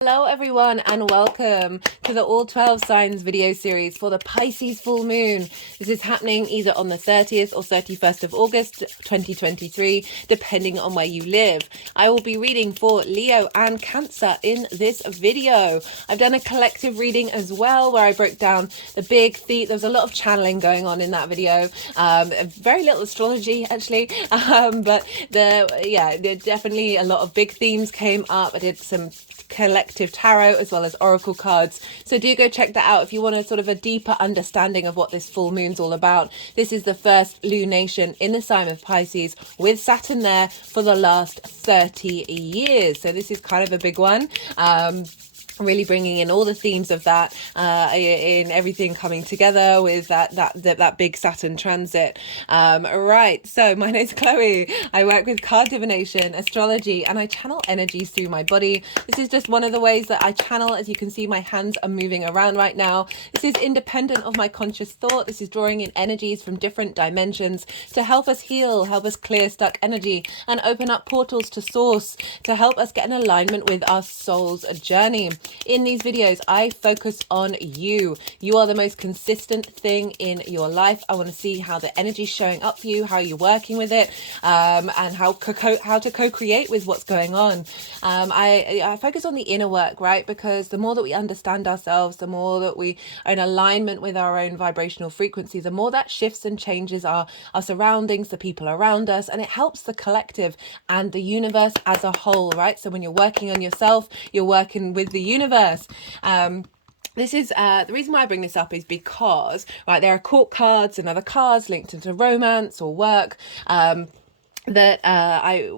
Hello everyone and welcome to the All 12 Signs video series for the Pisces Full Moon. This is happening either on the 30th or 31st of August 2023, depending on where you live. I will be reading for Leo and Cancer in this video. I've done a collective reading as well where I broke down the big theme. There was a lot of channeling going on in that video. Very little astrology actually, but there definitely a lot of big themes came up. I did some collective tarot as well as oracle cards, so do go check that out if you want a sort of a deeper understanding of what this full moon's all about. This is the first lunation in the sign of Pisces with Saturn there for the last 30 years, so this is kind of a big one. Really bringing in all the themes of that in everything coming together with that big Saturn transit. Right, so my name's Chloe. I work with card divination, astrology, and I channel energies through my body. This is just one of the ways that I channel. As you can see, my hands are moving around right now. This is independent of my conscious thought. This is drawing in energies from different dimensions to help us heal, help us clear stuck energy, and open up portals to source to help us get in alignment with our soul's journey. In these videos, I focus on you. You are the most consistent thing in your life. I want to see how the energy is showing up for you, how you're working with it, and how to co-create with what's going on. I focus on the inner work, right? Because the more that we understand ourselves, the more that we are in alignment with our own vibrational frequency, the more that shifts and changes our surroundings, the people around us, and it helps the collective and the universe as a whole, right? So when you're working on yourself, you're working with the universe. This is the reason why I bring this up is because, right, there are court cards and other cards linked into romance or work. That I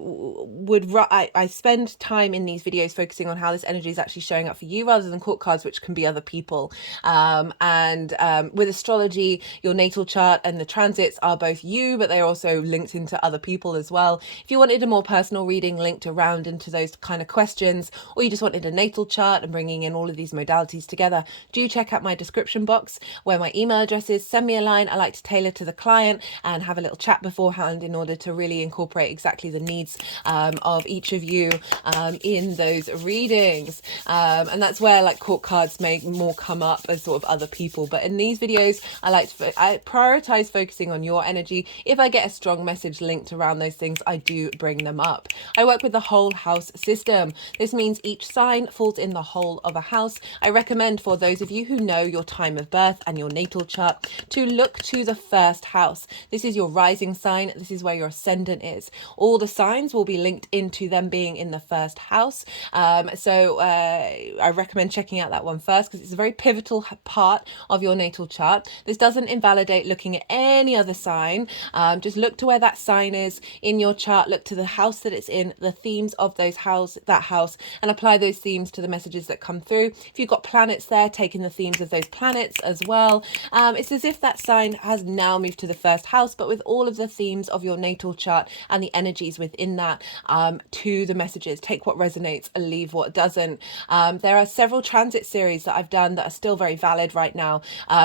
spend time in these videos focusing on how this energy is actually showing up for you rather than court cards, which can be other people. With astrology, your natal chart and the transits are both you, but they're also linked into other people as well. If you wanted a more personal reading linked around into those kind of questions, or you just wanted a natal chart and bringing in all of these modalities together, do check out my description box where my email address is. Send me a line. I like to tailor to the client and have a little chat beforehand in order to really incorporate exactly the needs of each of you in those readings, and that's where like court cards may more come up as sort of other people, but in these videos I prioritize focusing on your energy. If I get a strong message linked around those things, I do bring them up. I work with the whole house system. This means each sign falls in the whole of a house. I recommend for those of you who know your time of birth and your natal chart to look to the first house. This is your rising sign. This is where your ascendant is. All the signs will be linked into them being in the first house. So I recommend checking out that one first because it's a very pivotal part of your natal chart. This doesn't invalidate looking at any other sign. Just look to where that sign is in your chart. Look to the house that it's in, the themes of that house, and apply those themes to the messages that come through. If you've got planets there, take in the themes of those planets as well. It's as if that sign has now moved to the first house, but with all of the themes of your natal chart and the energies within that to the messages. Take what resonates and leave what doesn't. There are several transit series that I've done that are still very valid right now.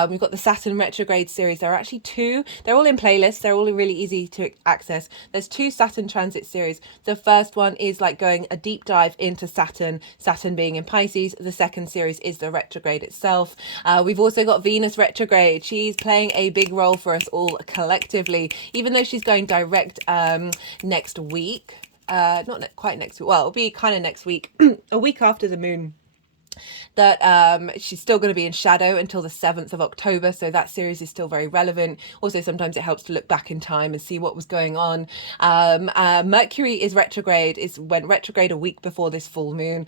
We've got the Saturn retrograde series. There are actually two. They're all in playlists. They're all really easy to access. There's two Saturn transit series. The first one is like going a deep dive into Saturn being in Pisces. The second series is the retrograde itself. We've also got Venus retrograde. She's playing a big role for us all collectively, even though she's going direct next week. Not quite next week. Well, it'll be kind of next week, a week after the moon. That she's still going to be in shadow until the 7th of October, so that series is still very relevant. Also, sometimes it helps to look back in time and see what was going on. Mercury is retrograde, went retrograde a week before this full moon,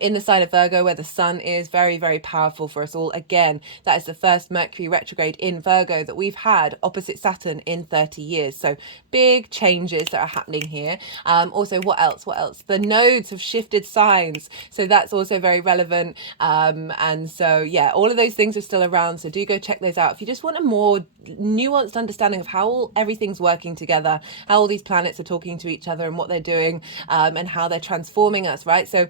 in the sign of Virgo where the sun is. Very, very powerful for us all. Again, that is the first Mercury retrograde in Virgo that we've had opposite Saturn in 30 years, so big changes that are happening here. Also, what else? The nodes have shifted signs, so that's also very relevant. And so yeah, all of those things are still around, so do go check those out if you just want a more nuanced understanding of how everything's working together, how all these planets are talking to each other and what they're doing, and how they're transforming us, right? So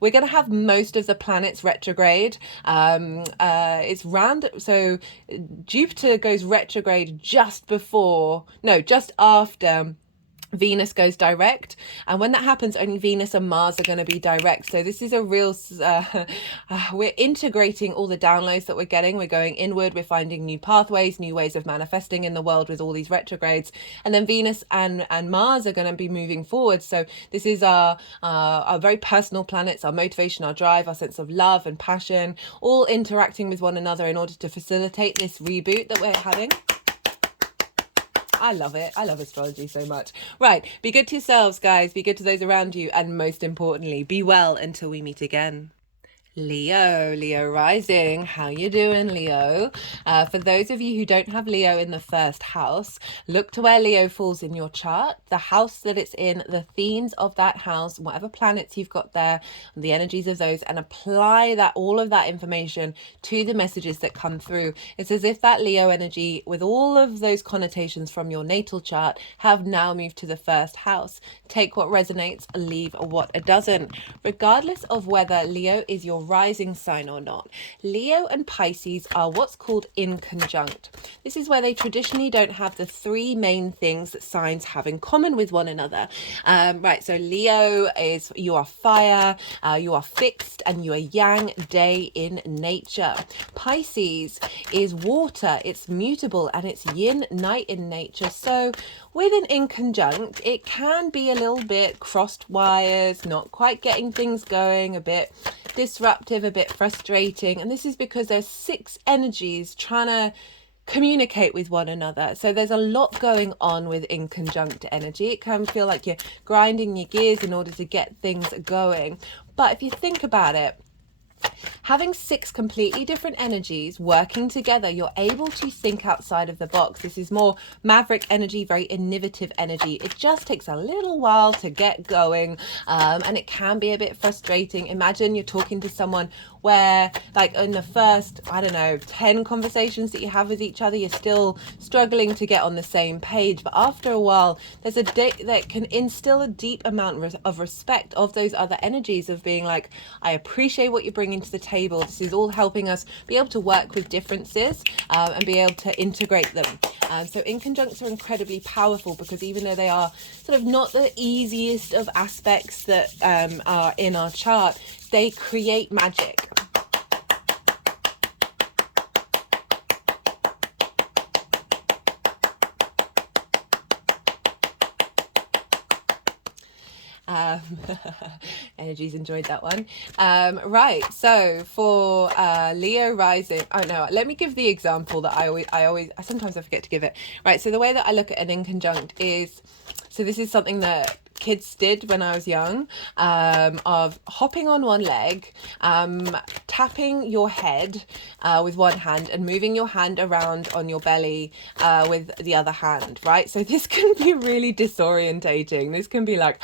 we're going to have most of the planets retrograde. It's random, so Jupiter goes retrograde just after Venus goes direct, and when that happens, only Venus and Mars are going to be direct. So this is a real we're integrating all the downloads that we're getting. We're going inward, we're finding new pathways, new ways of manifesting in the world with all these retrogrades, and then Venus and Mars are going to be moving forward. So this is our very personal planets, our motivation, our drive, our sense of love and passion, all interacting with one another in order to facilitate this reboot that we're having. I love it. I love astrology so much. Right. Be good to yourselves, guys. Be good to those around you. And most importantly, be well until we meet again. Leo rising. How you doing, Leo? For those of you who don't have Leo in the first house, look to where Leo falls in your chart, the house that it's in, the themes of that house, whatever planets you've got there, the energies of those, and apply that, all of that information to the messages that come through. It's as if that Leo energy, with all of those connotations from your natal chart, have now moved to the first house. Take what resonates, leave what doesn't. Regardless of whether Leo is your rising sign or not, Leo and Pisces are what's called in conjunct. This is where they traditionally don't have the three main things that signs have in common with one another. Right, so Leo is, you are fire, you are fixed, and you are yang, day in nature. Pisces is water, it's mutable, and it's yin, night in nature. So with an in conjunct, it can be a little bit crossed wires, not quite getting things going, a bit disruptive, a bit frustrating. And this is because there's 6 energies trying to communicate with one another. So there's a lot going on with in conjunct energy. It can feel like you're grinding your gears in order to get things going. But if you think about it, having 6 completely different energies working together, you're able to think outside of the box. This is more maverick energy, very innovative energy. It just takes a little while to get going, and it can be a bit frustrating. Imagine you're talking to someone where, like, in the first, I don't know, 10 conversations that you have with each other, you're still struggling to get on the same page. But after a while, there's a that can instill a deep amount of respect of those other energies, of being like, I appreciate what you're bringing to the table. This is all helping us be able to work with differences and be able to integrate them. So in conjuncts are incredibly powerful, because even though they are sort of not the easiest of aspects that are in our chart, they create magic. Energies enjoyed that one. Right, so for Leo rising, oh no, let me give the example that I sometimes I forget to give it. Right, so the way that I look at an in conjunct is, so this is something that kids did when I was young, of hopping on one leg, tapping your head with one hand, and moving your hand around on your belly with the other hand, right? So this can be really disorientating. This can be like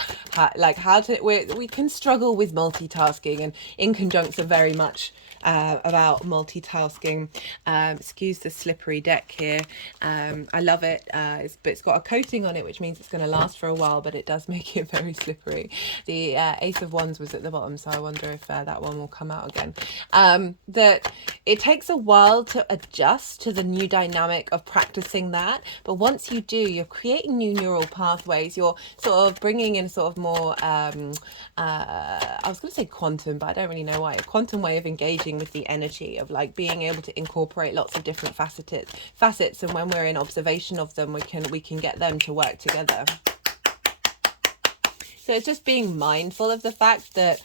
how to, we can struggle with multitasking, and in conjuncts are very much about multitasking. Excuse the slippery deck here. I love it, but it's got a coating on it, which means it's going to last for a while, but it does make it very slippery. The Ace of Wands was at the bottom, so I wonder if that one will come out again. That it takes a while to adjust to the new dynamic of practicing that, but once you do, you're creating new neural pathways. You're sort of bringing in sort of more I was going to say quantum, but I don't really know why, a quantum way of engaging with the energy, of like being able to incorporate lots of different facets, and when we're in observation of them, we can get them to work together. So it's just being mindful of the fact that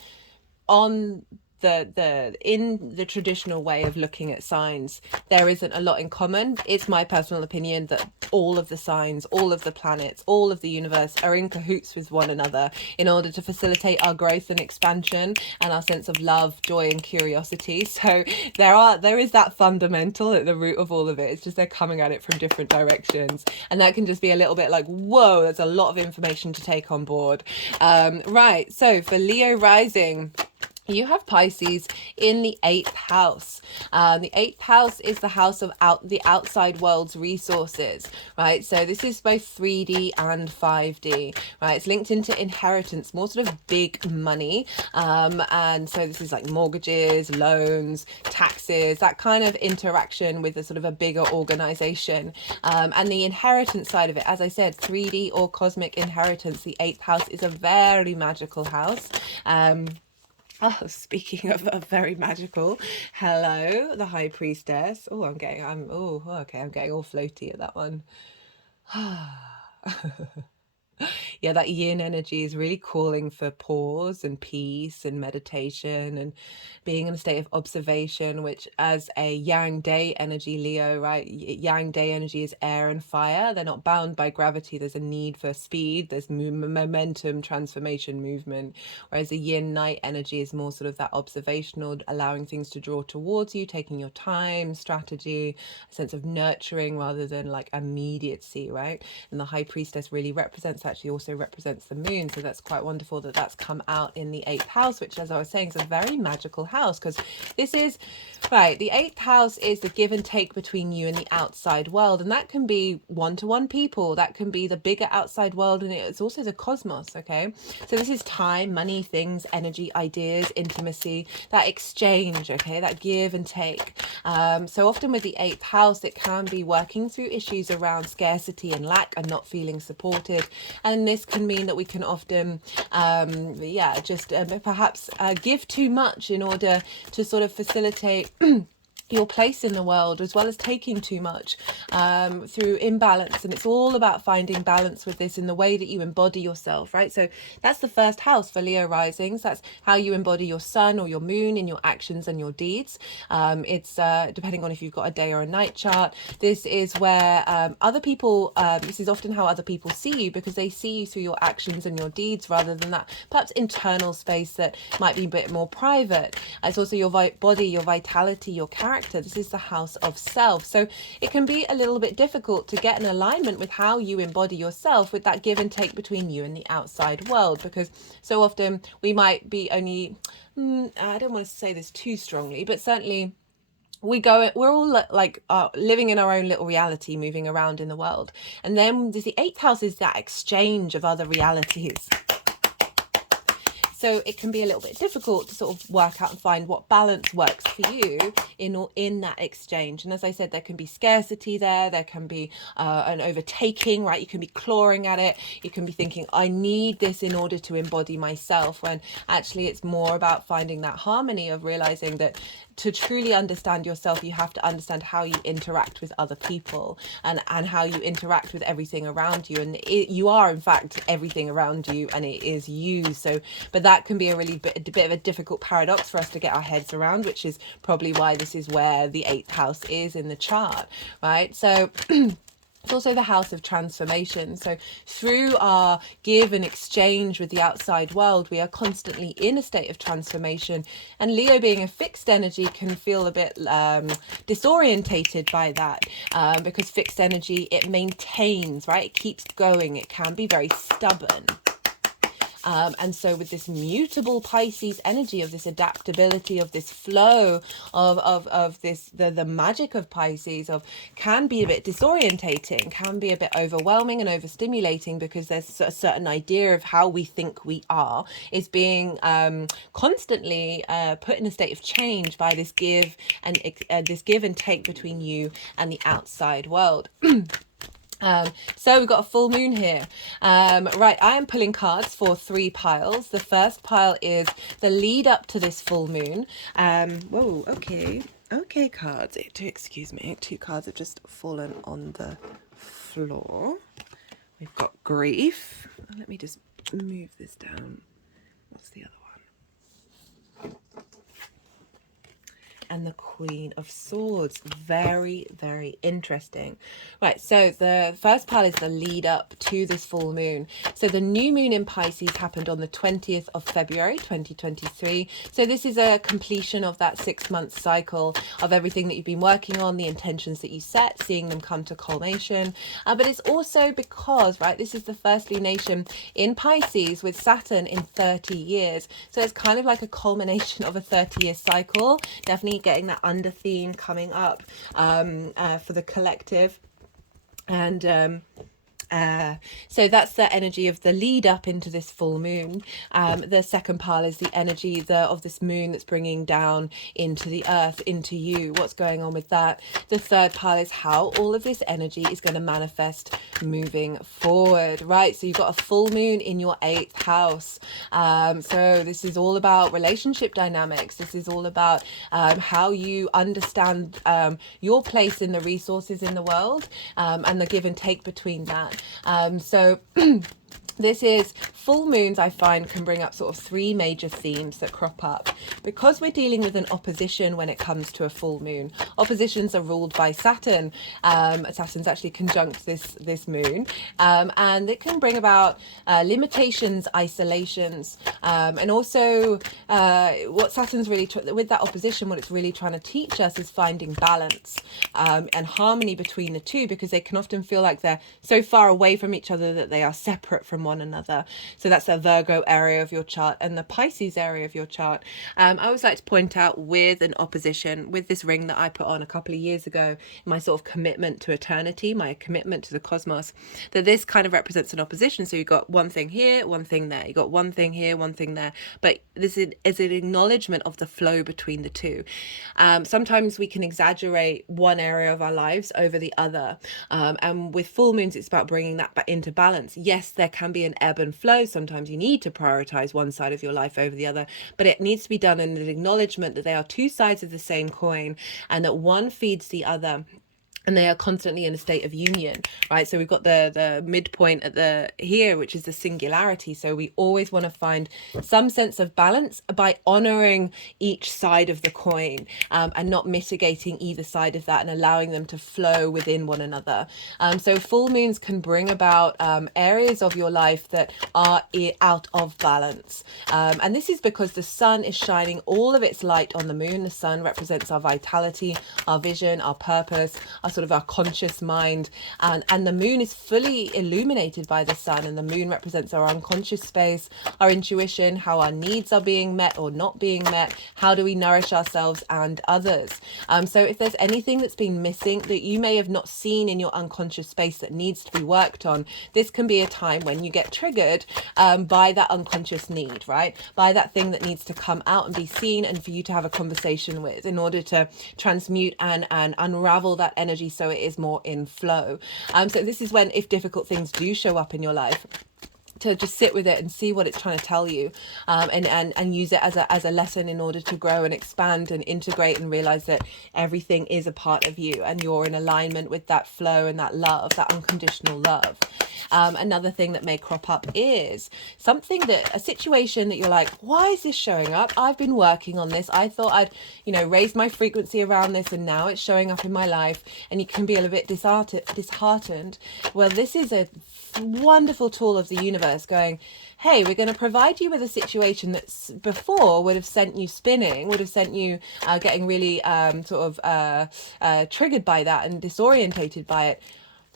on in the traditional way of looking at signs, there isn't a lot in common. It's my personal opinion that all of the signs, all of the planets, all of the universe are in cahoots with one another in order to facilitate our growth and expansion and our sense of love, joy, and curiosity. So there is that fundamental at the root of all of it. It's just they're coming at it from different directions, and that can just be a little bit like, whoa, there's a lot of information to take on board. Right, so for Leo rising, you have Pisces in the 8th house. The 8th house is the house of the outside world's resources, right? So this is both 3D and 5D, right? It's linked into inheritance, more sort of big money. And so this is like mortgages, loans, taxes, that kind of interaction with a sort of a bigger organization. And the inheritance side of it, as I said, 3D or cosmic inheritance, the 8th house is a very magical house. Oh, speaking of very magical, hello, the High Priestess. Oh, I'm getting all floaty at that one. Yeah, that yin energy is really calling for pause and peace and meditation and being in a state of observation, which as a yang day energy, Leo, right? Yang day energy is air and fire. They're not bound by gravity. There's a need for speed. There's momentum, transformation, movement. Whereas the yin night energy is more sort of that observational, allowing things to draw towards you, taking your time, strategy, a sense of nurturing rather than like immediacy, right? And the High Priestess really represents, actually also represents the moon. So that's quite wonderful that that's come out in the 8th house, which, as I was saying, is a very magical house, because this is, right, the 8th house is the give and take between you and the outside world. And that can be one-to-one people, that can be the bigger outside world, and it's also the cosmos, okay? So this is time, money, things, energy, ideas, intimacy, that exchange, okay, that give and take. So often with the 8th house, it can be working through issues around scarcity and lack and not feeling supported. And this can mean that we can often, perhaps give too much in order to sort of facilitate your place in the world, as well as taking too much through imbalance. And it's all about finding balance with this in the way that you embody yourself, right? So that's the first house for Leo risings. That's how you embody your sun or your moon in your actions and your deeds. It's depending on if you've got a day or a night chart. This is where other people, this is often how other people see you, because they see you through your actions and your deeds rather than that perhaps internal space that might be a bit more private. It's also your body, your vitality, your character. This is the house of self. So it can be a little bit difficult to get an alignment with how you embody yourself, with that give and take between you and the outside world, because so often we might be only, I don't want to say this too strongly, but certainly we're all like living in our own little reality, moving around in the world. And then the 8th house is that exchange of other realities. So it can be a little bit difficult to sort of work out and find what balance works for you in that exchange. And as I said, there can be scarcity there can be an overtaking, right? You can be clawing at it. You can be thinking, I need this in order to embody myself, when actually it's more about finding that harmony of realizing that to truly understand yourself, you have to understand how you interact with other people and how you interact with everything around you. And you are, in fact, everything around you, and it is you. So, but that can be a really bit of a difficult paradox for us to get our heads around, which is probably why this is where the 8th house is in the chart, right? So it's also the house of transformation. So through our give and exchange with the outside world, we are constantly in a state of transformation. And Leo, being a fixed energy, can feel a bit disorientated by that, because fixed energy, it maintains, right? It keeps going. It can be very stubborn. And so with this mutable Pisces energy, of this adaptability, of this flow, of this, the magic of Pisces, can be a bit disorientating, can be a bit overwhelming and overstimulating, because there's a certain idea of how we think we are is being constantly put in a state of change by this give and take between you and the outside world. So we've got a full moon here. Right, I am pulling cards for 3 piles. The first pile is the lead up to this full moon. Whoa, okay, cards. Excuse me, 2 cards have just fallen on the floor. We've got grief. Let me just move this down. What's the other one? and the Queen of Swords. Very, very interesting. Right, so the first pile is the lead up to this full moon. So the new moon in Pisces happened on the 20th of February 2023. So this is a completion of that 6-month cycle of everything that you've been working on, the intentions that you set, seeing them come to culmination. But it's also because, right, this is the first lunation in Pisces with Saturn in 30 years. So it's kind of like a culmination of a 30-year cycle. Definitely getting that under theme coming up for the collective. And so that's the energy of the lead up into this full moon. The second pile is the energy of this moon that's bringing down into the earth, into you. What's going on with that? The third pile is how all of this energy is going to manifest moving forward, right? So you've got a full moon in your 8th house. So this is all about relationship dynamics. This is all about how you understand your place in the resources in the world, and the give and take between that. So this is full moons, I find, can bring up sort of 3 major themes that crop up because we're dealing with an opposition when it comes to a full moon. Oppositions are ruled by Saturn. Saturn's actually conjunct this moon, and it can bring about limitations, isolations, and also what Saturn's really with that opposition, what it's really trying to teach us is finding balance and harmony between the two, because they can often feel like they're so far away from each other that they are separate from one another. So that's the Virgo area of your chart and the Pisces area of your chart. I always like to point out with an opposition, with this ring that I put on a couple of years ago, my sort of commitment to eternity, my commitment to the cosmos, that this kind of represents an opposition. So you've got one thing here, one thing there, you got one thing here, one thing there, but this is an acknowledgement of the flow between the two. Sometimes we can exaggerate one area of our lives over the other, and with full moons it's about bringing that back into balance. Yes, there can be an ebb and flow. Sometimes you need to prioritize one side of your life over the other, but it needs to be done in an acknowledgement that they are 2 sides of the same coin and that one feeds the other. And they are constantly in a state of union, right? So we've got the midpoint at the here, which is the singularity. So we always want to find some sense of balance by honoring each side of the coin, and not mitigating either side of that and allowing them to flow within one another. So full moons can bring about areas of your life that are out of balance. And this is because the sun is shining all of its light on the moon. The sun represents our vitality, our vision, our purpose, our sort of our conscious mind, and the moon is fully illuminated by the sun, and the moon represents our unconscious space, our intuition, how our needs are being met or not being met, how do we nourish ourselves and others. So if there's anything that's been missing that you may have not seen in your unconscious space that needs to be worked on, this can be a time when you get triggered by that unconscious need, right? By that thing that needs to come out and be seen, and for you to have a conversation with in order to transmute and unravel that energy so it is more in flow. So this is when, if difficult things do show up in your life, to just sit with it and see what it's trying to tell you, and use it as a lesson in order to grow and expand and integrate and realize that everything is a part of you and you're in alignment with that flow and that love, that unconditional love. Another thing that may crop up is a situation that you're like, why is this showing up? I've been working on this. I thought I'd, raise my frequency around this, and now it's showing up in my life, and you can be a little bit disheartened. Well, this is a wonderful tool of the universe going, hey, we're going to provide you with a situation that's before would have sent you spinning, would have sent you getting really triggered by that and disorientated by it.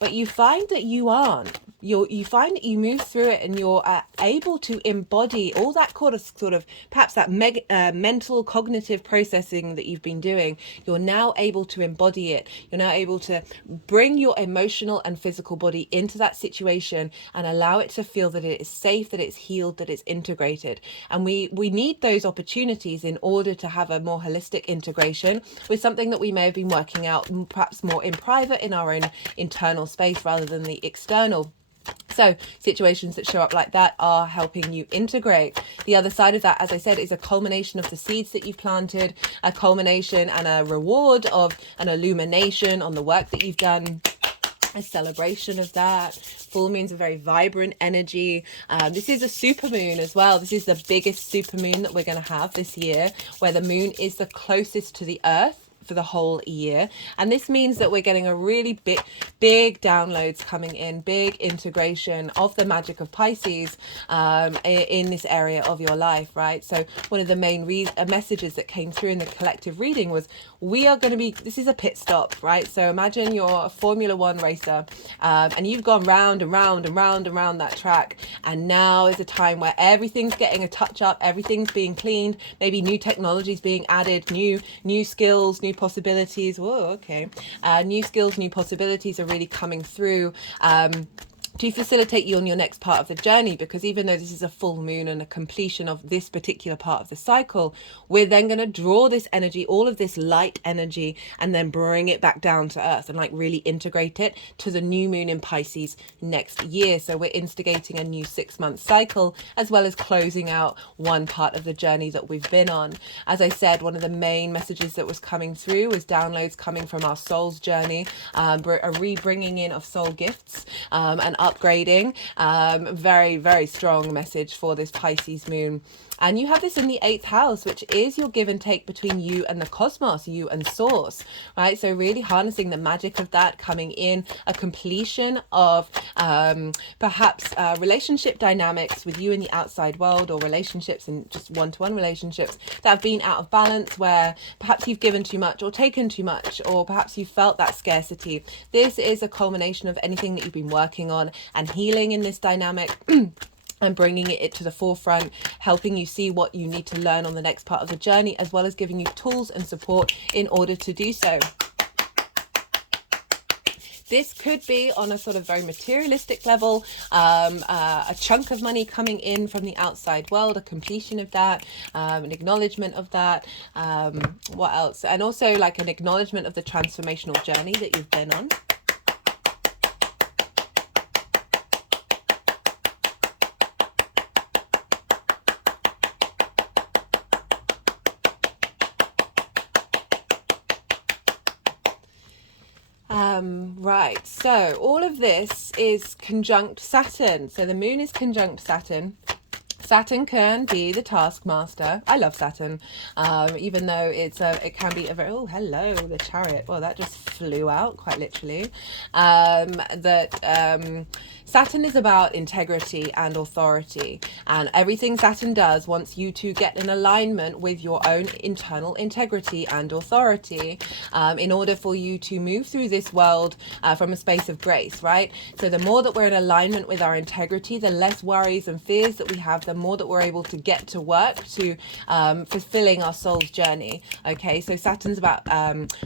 But you find that you aren't. You find that you move through it and you're able to embody all that sort of perhaps that mental cognitive processing that you've been doing. You're now able to embody it. You're now able to bring your emotional and physical body into that situation and allow it to feel that it is safe, that it's healed, that it's integrated. And we need those opportunities in order to have a more holistic integration with something that we may have been working out perhaps more in private, in our own internal space rather than the external. So situations that show up like that are helping you integrate. The other side of that, as I said, is a culmination of the seeds that you've planted, a culmination and a reward of an illumination on the work that you've done. a celebration of that. Full moon's a very vibrant energy. This is a super moon as well. This is the biggest super moon that we're going to have this year, where the moon is the closest to the earth for the whole year. And this means that we're getting a really big downloads coming in, big integration of the magic of Pisces in this area of your life, right? So one of the main messages that came through in the collective reading was, we are going to be, this is a pit stop, right? So imagine you're a Formula One racer and you've gone round and round and round and round that track, and now is a time where everything's getting a touch up, everything's being cleaned, maybe new technologies being added, new skills, new possibilities. Whoa, okay. New skills, new possibilities are really coming through to facilitate you on your next part of the journey, because even though this is a full moon and a completion of this particular part of the cycle, we're then going to draw this energy, all of this light energy, and then bring it back down to earth and like really integrate it to the new moon in Pisces next year. So we're instigating a new 6-month cycle, as well as closing out one part of the journey that we've been on. As I said, one of the main messages that was coming through was downloads coming from our soul's journey, a re-bringing in of soul gifts and upgrading. Very, very strong message for this Pisces moon. And you have this in the 8th house, which is your give and take between you and the cosmos, you and source, right? So really harnessing the magic of that, coming in, a completion of perhaps relationship dynamics with you in the outside world, or relationships and just one-to-one relationships that have been out of balance, where perhaps you've given too much or taken too much, or perhaps you felt that scarcity. This is a culmination of anything that you've been working on and healing in this dynamic. And bringing it to the forefront, helping you see what you need to learn on the next part of the journey, as well as giving you tools and support in order to do so. This could be on a sort of very materialistic level, a chunk of money coming in from the outside world, a completion of that, an acknowledgement of that. What else? And also like an acknowledgement of the transformational journey that you've been on. Right, so all of this is conjunct Saturn. So the moon is conjunct Saturn. Saturn can be the taskmaster. I love Saturn, even though it can be a very, oh, hello, the chariot. Well, that just flew out quite literally. Saturn is about integrity and authority, and everything Saturn does wants you to get in alignment with your own internal integrity and authority in order for you to move through this world from a space of grace, right? So the more that we're in alignment with our integrity, the less worries and fears that we have, the more that we're able to get to work to fulfilling our soul's journey. Okay, so Saturn's about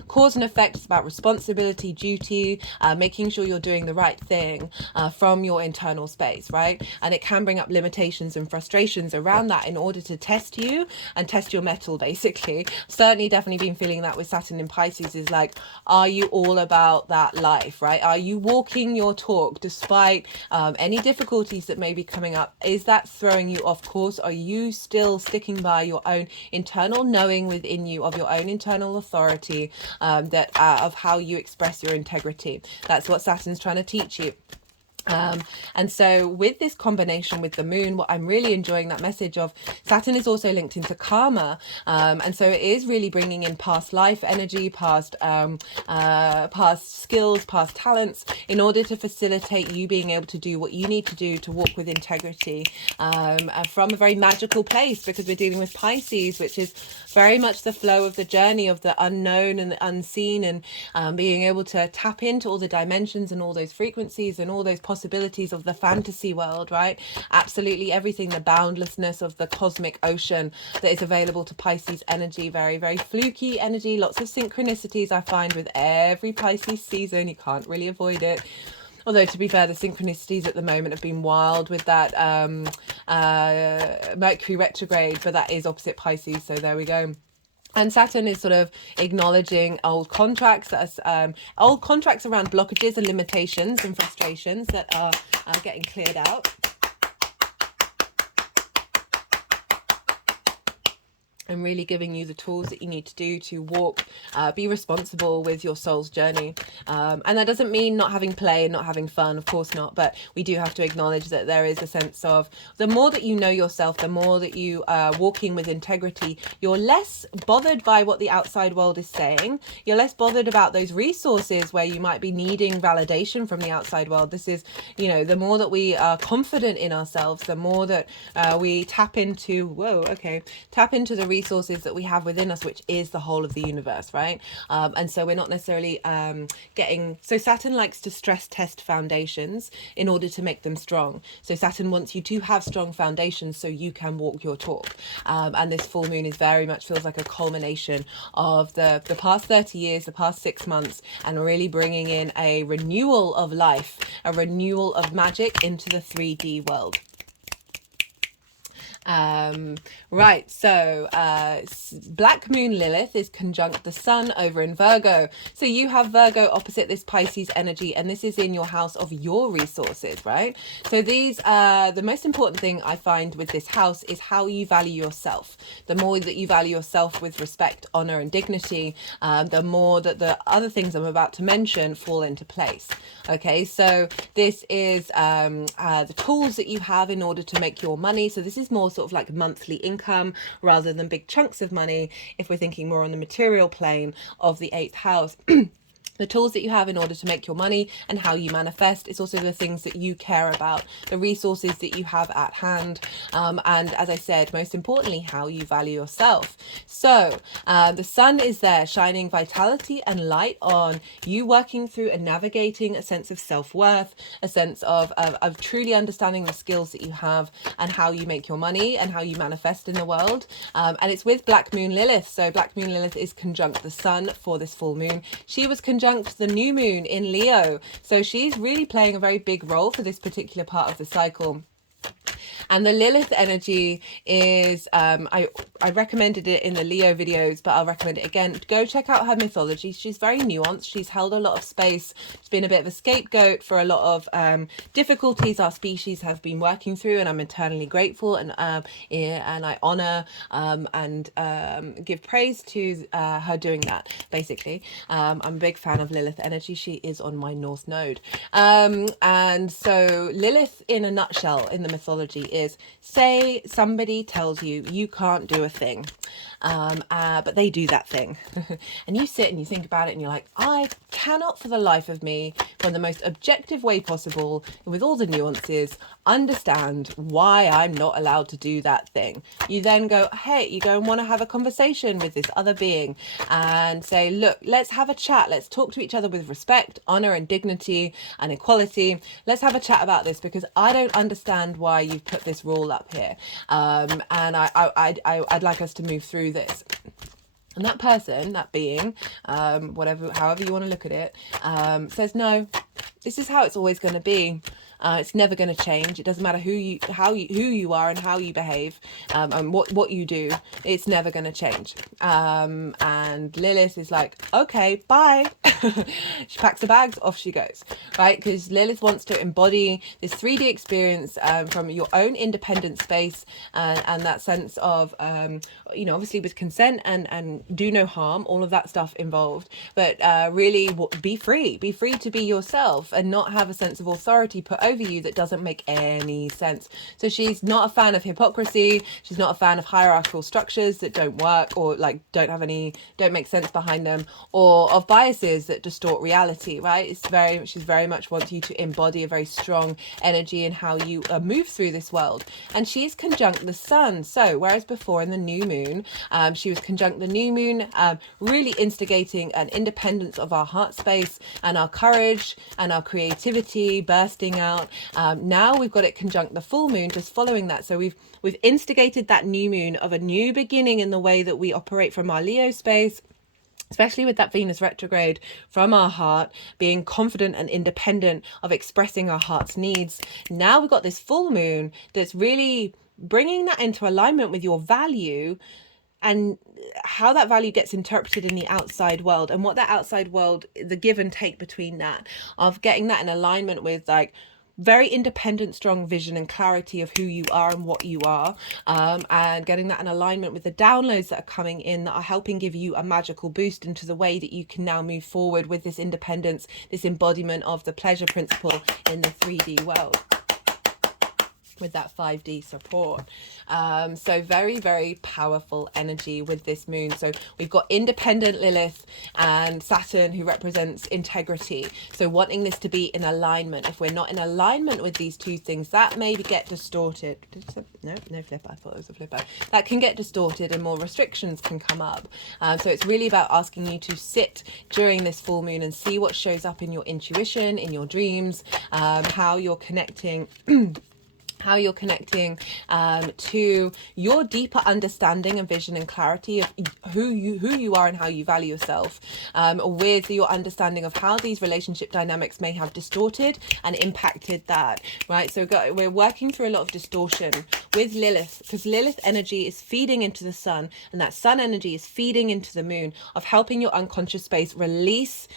cause and effect. It's about responsibility, duty, making sure you're doing the right thing from your internal space, right? And it can bring up limitations and frustrations around that in order to test you and test your mettle, basically. Certainly definitely been feeling that with Saturn in Pisces, is like, are you all about that life, right? Are you walking your talk despite any difficulties that may be coming up? Is that throwing you off course? Are you still sticking by your own internal knowing within you of your own internal authority, that of how you express your integrity? That's what Saturn's trying to teach you. And so with this combination with the moon, what I'm really enjoying that message of, Saturn is also linked into karma, and so it is really bringing in past life energy, past skills, past talents, in order to facilitate you being able to do what you need to do to walk with integrity from a very magical place, because we're dealing with Pisces, which is very much the flow of the journey of the unknown and the unseen, and being able to tap into all the dimensions and all those frequencies and all those possibilities of the fantasy world, right? Absolutely everything, the boundlessness of the cosmic ocean that is available to Pisces energy. Very, very fluky energy, lots of synchronicities I find with every Pisces season. You can't really avoid it. Although, to be fair, the synchronicities at the moment have been wild with that Mercury retrograde, but that is opposite Pisces, so there we go. And Saturn is sort of acknowledging old contracts, old contracts around blockages and limitations and frustrations that are getting cleared out. and really giving you the tools that you need to do to walk, be responsible with your soul's journey. And that doesn't mean not having play and not having fun, of course not, but we do have to acknowledge that there is a sense of the more that you know yourself, the more that you are walking with integrity, you're less bothered by what the outside world is saying. You're less bothered about those resources where you might be needing validation from the outside world. This is, you know, the more that we are confident in ourselves, the more that we tap into, tap into the resources that we have within us, which is the whole of the universe, right? And so we're not necessarily so Saturn likes to stress test foundations in order to make them strong. So Saturn wants you to have strong foundations so you can walk your talk. And this full moon is very much feels like a culmination of the past 30 years, the past 6 months, and really bringing in a renewal of life, a renewal of magic into the 3D world. Right, so Black Moon Lilith is conjunct the Sun over in Virgo. So you have Virgo opposite this Pisces energy, and this is in your house of your resources, right? So these, the most important thing I find with this house is how you value yourself. The more that you value yourself with respect, honor, and dignity, the more that the other things I'm about to mention fall into place. Okay, so this is the tools that you have in order to make your money. So this is more sort of like monthly income rather than big chunks of money if we're thinking more on the material plane of the 8th house. The tools that you have in order to make your money and how you manifest. It's also the things that you care about, the resources that you have at hand. And as I said, most importantly, how you value yourself. So the sun is there shining vitality and light on you, working through and navigating a sense of self-worth, a sense of truly understanding the skills that you have and how you make your money and how you manifest in the world. And it's with Black Moon Lilith. So Black Moon Lilith is conjunct the sun for this full moon. She was conjunct the new moon in Leo, so she's really playing a very big role for this particular part of the cycle. And the Lilith energy is, I recommended it in the Leo videos, but I'll recommend it again. Go check out her mythology. She's very nuanced. She's held a lot of space. She's been a bit of a scapegoat for a lot of difficulties our species have been working through, and I'm eternally grateful, and I honor and give praise to her doing that, basically. I'm a big fan of Lilith energy. She is on my North Node. And so Lilith, in a nutshell, in the mythology is, say somebody tells you you can't do a thing, but they do that thing. And you sit and you think about it and you're like, I cannot for the life of me, from the most objective way possible, with all the nuances, understand why I'm not allowed to do that thing. You then go, hey, you go and want to have a conversation with this other being and say, look, let's have a chat. Let's talk to each other with respect, honor, and dignity and equality. Let's have a chat about this because I don't understand why you've put this rule up here. And I'd like us to move through this. And that person, that being, however you want to look at it, says, no, this is how it's always going to be. It's never going to change. It doesn't matter who you are and how you behave, and what you do. It's never going to change. And Lilith is like, okay, bye. She packs her bags, off she goes, right? Because Lilith wants to embody this 3D experience from your own independent space, and that sense of, obviously with consent and do no harm, all of that stuff involved. But really, be free to be yourself and not have a sense of authority put over you that doesn't make any sense. So she's not a fan of hypocrisy. She's not a fan of hierarchical structures that don't work or don't make sense behind them, or of biases that distort reality, right? She's very much wants you to embody a very strong energy in how you move through this world. And she's conjunct the sun. So whereas before in the new moon, she was conjunct the new moon, really instigating an independence of our heart space and our courage and our creativity bursting out. Now we've got it conjunct the full moon, just following that. So we've instigated that new moon of a new beginning in the way that we operate from our Leo space, especially with that Venus retrograde, from our heart, being confident and independent of expressing our heart's needs. Now we've got this full moon that's really bringing that into alignment with your value and how that value gets interpreted in the outside world, and what that outside world, the give and take between that, of getting that in alignment with very independent, strong vision and clarity of who you are and what you are, and getting that in alignment with the downloads that are coming in that are helping give you a magical boost into the way that you can now move forward with this independence, this embodiment of the pleasure principle in the 3D world, with that 5D support. So very, very powerful energy with this moon. So we've got independent Lilith and Saturn, who represents integrity. So wanting this to be in alignment. If we're not in alignment with these two things, that may get distorted. No flipper. I thought it was a flipper. That can get distorted and more restrictions can come up. So it's really about asking you to sit during this full moon and see what shows up in your intuition, in your dreams, how you're connecting to your deeper understanding and vision and clarity of who you are and how you value yourself, with your understanding of how these relationship dynamics may have distorted and impacted that, right? So we're working through a lot of distortion with Lilith, because Lilith energy is feeding into the sun, and that sun energy is feeding into the moon, of helping your unconscious space release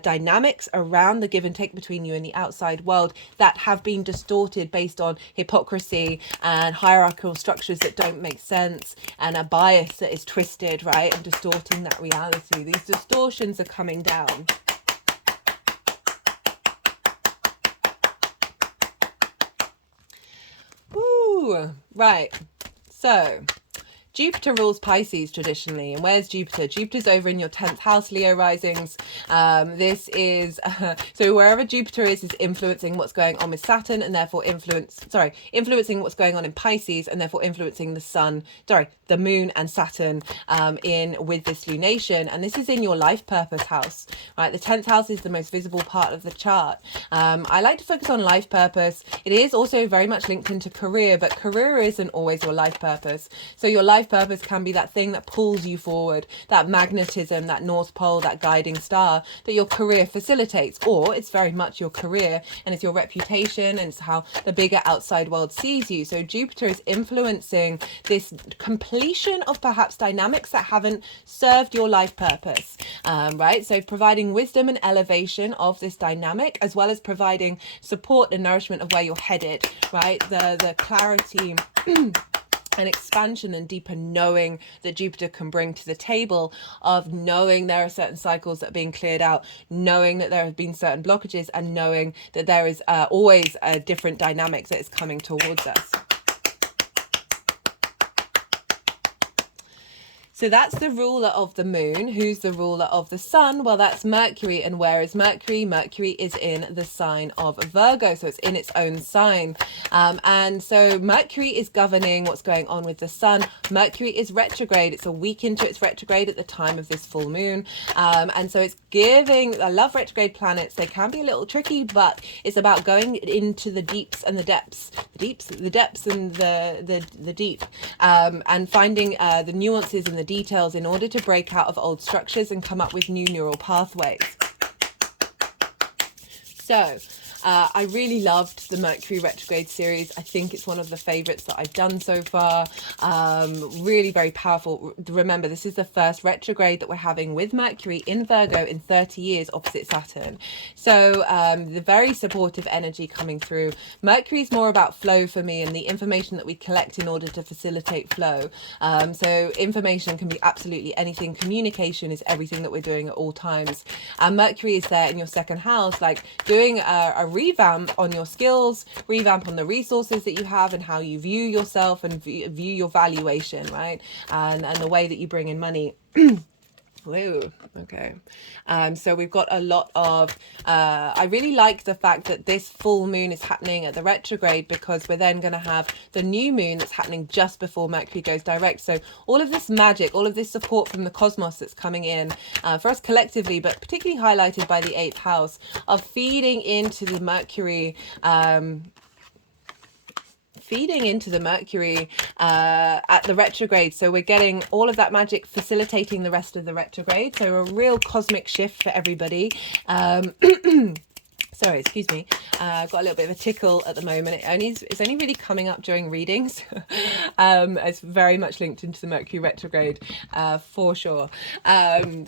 dynamics around the give and take between you and the outside world that have been distorted based on hypocrisy and hierarchical structures that don't make sense, and a bias that is twisted, right, and distorting that reality. These distortions are coming down. Ooh, right. So Jupiter rules Pisces traditionally. And where's Jupiter? Jupiter's over in your 10th house, Leo risings. This is, so wherever Jupiter is influencing what's going on with Saturn, and therefore influencing what's going on in Pisces, and therefore influencing the moon and Saturn in with this lunation. And this is in your life purpose house, right? The 10th house is the most visible part of the chart. I like to focus on life purpose. It is also very much linked into career, but career isn't always your life purpose. So your life purpose can be that thing that pulls you forward, that magnetism, that North Pole, that guiding star that your career facilitates, or it's very much your career and it's your reputation and it's how the bigger outside world sees you. So Jupiter is influencing this completion of perhaps dynamics that haven't served your life purpose, right? So providing wisdom and elevation of this dynamic, as well as providing support and nourishment of where you're headed, right? The clarity and expansion and deeper knowing that Jupiter can bring to the table, of knowing there are certain cycles that are being cleared out, knowing that there have been certain blockages, and knowing that there is always a different dynamics that is coming towards us. So that's the ruler of the moon. Who's the ruler of the sun? Well, that's Mercury. And where is Mercury? Mercury is in the sign of Virgo. So it's in its own sign. And so Mercury is governing what's going on with the sun. Mercury is retrograde. It's a week into its retrograde at the time of this full moon. And so it's giving, I love retrograde planets. They can be a little tricky, but it's about going into the deeps and the depths, the depths and the deep, and finding the nuances and the details in order to break out of old structures and come up with new neural pathways. So I really loved the Mercury retrograde series. I think it's one of the favorites that I've done so far. Really very powerful. Remember, this is the first retrograde that we're having with Mercury in Virgo in 30 years opposite Saturn. So the very supportive energy coming through. Mercury is more about flow for me and the information that we collect in order to facilitate flow. So information can be absolutely anything. Communication is everything that we're doing at all times. And Mercury is there in your second house, like doing a revamp on your skills, revamp on the resources that you have and how you view yourself and view your valuation, right? And the way that you bring in money. Whoa, okay. So we've got a lot of, I really like the fact that this full moon is happening at the retrograde, because we're then going to have the new moon that's happening just before Mercury goes direct. So all of this magic, all of this support from the cosmos that's coming in for us collectively, but particularly highlighted by the 8th house, of feeding into the Mercury, at the retrograde. So we're getting all of that magic facilitating the rest of the retrograde. So a real cosmic shift for everybody. Sorry, excuse me. I've got a little bit of a tickle at the moment. It's only really coming up during readings. It's very much linked into the Mercury retrograde, for sure.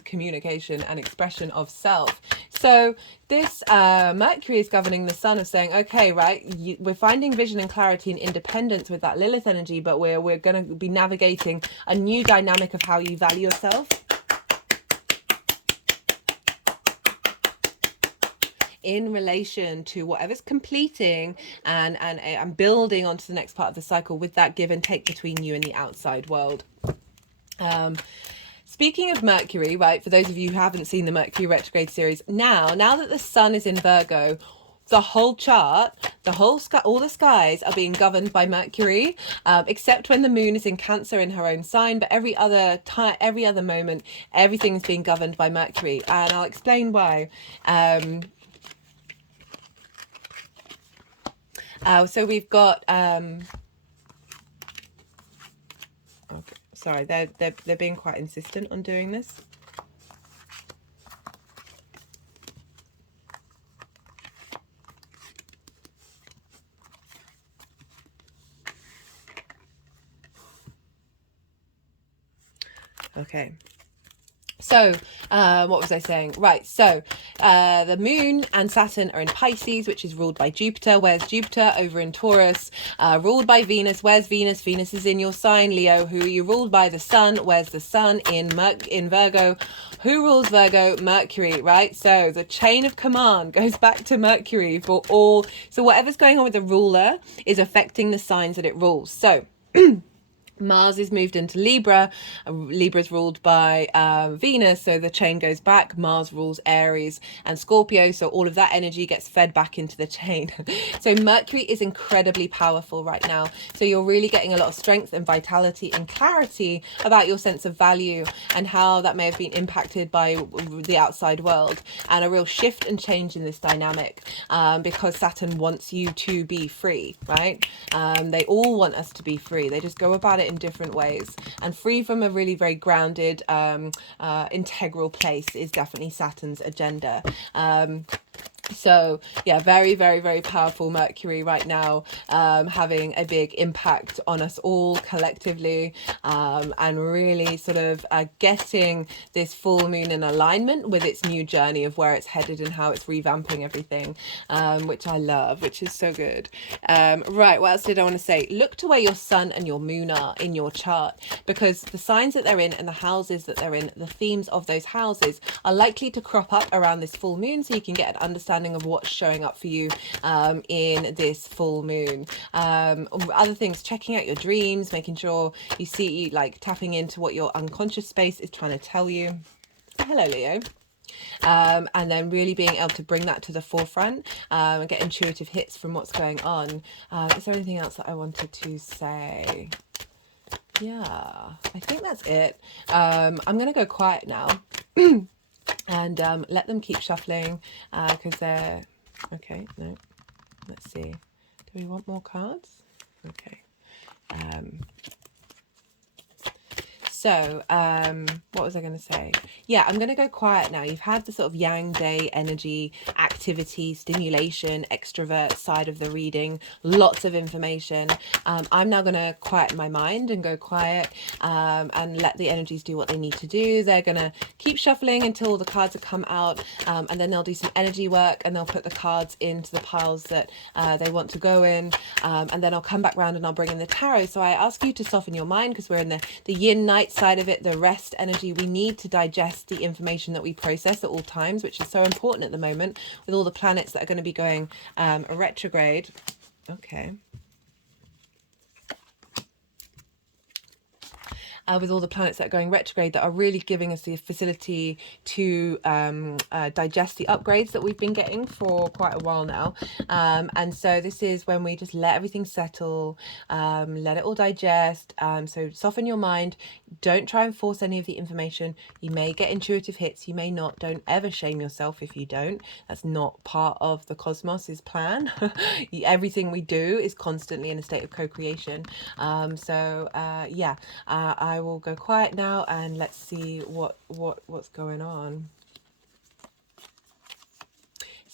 Communication and expression of self. So this Mercury is governing the Sun, of saying, okay, right, we're finding vision and clarity and independence with that Lilith energy, but we're going to be navigating a new dynamic of how you value yourself in relation to whatever's completing and building onto the next part of the cycle, with that give and take between you and the outside world. Speaking of Mercury, right, for those of you who haven't seen the Mercury retrograde series, now that the Sun is in Virgo, the whole chart, all the skies are being governed by Mercury, except when the Moon is in Cancer in her own sign. But every other time, every other moment, everything's being governed by Mercury, and I'll explain why. So we've got okay, sorry, they're being quite insistent on doing this. Okay. So, what was I saying? Right, so the Moon and Saturn are in Pisces, which is ruled by Jupiter. Where's Jupiter? Over in Taurus. Ruled by Venus. Where's Venus? Venus is in your sign, Leo. Who are you ruled by? The Sun. Where's the Sun? In Virgo. Who rules Virgo? Mercury, right? So the chain of command goes back to Mercury for all. So whatever's going on with the ruler is affecting the signs that it rules. So Mars is moved into Libra. Libra is ruled by Venus, so the chain goes back. Mars rules Aries and Scorpio, so all of that energy gets fed back into the chain. So Mercury is incredibly powerful right now. So you're really getting a lot of strength and vitality and clarity about your sense of value and how that may have been impacted by the outside world, and a real shift and change in this dynamic, because Saturn wants you to be free, right? They all want us to be free. They just go about it in different ways, and free from a really very grounded integral place is definitely Saturn's agenda. So yeah, very, very, very powerful Mercury right now, having a big impact on us all collectively, and really sort of getting this full moon in alignment with its new journey of where it's headed and how it's revamping everything, which I love, which is so good. Right, what else did I want to say? Look to where your Sun and your Moon are in your chart, because the signs that they're in and the houses that they're in, the themes of those houses are likely to crop up around this full moon, so you can get an understanding of what's showing up for you in this full moon. Other things, checking out your dreams, making sure you see, like, tapping into what your unconscious space is trying to tell you. Hello, Leo. And then really being able to bring that to the forefront, and get intuitive hits from what's going on. Is there anything else that I wanted to say? Yeah, I think that's it. I'm going to go quiet now. And let them keep shuffling, because they're okay. No, let's see, do we want more cards? Okay. So what was I going to say? Yeah, I'm going to go quiet now. You've had the sort of yang day energy, activity, stimulation, extrovert side of the reading, lots of information. I'm now going to quieten my mind and go quiet, and let the energies do what they need to do. They're going to keep shuffling until all the cards have come out, and then they'll do some energy work, and they'll put the cards into the piles that they want to go in, and then I'll come back round and I'll bring in the tarot. So I ask you to soften your mind, because we're in the yin night side of it, the rest energy. We need to digest the information that we process at all times, which is so important at the moment with all the planets that are going to be going retrograde. Okay. With all the planets that are going retrograde, that are really giving us the facility to digest the upgrades that we've been getting for quite a while now. And so this is when we just let everything settle, let it all digest. So soften your mind. Don't try and force any of the information. You may get intuitive hits, you may not. Don't ever shame yourself if you don't. That's not part of the cosmos's plan. Everything we do is constantly in a state of co-creation. Yeah, I will go quiet now, and let's see what's going on.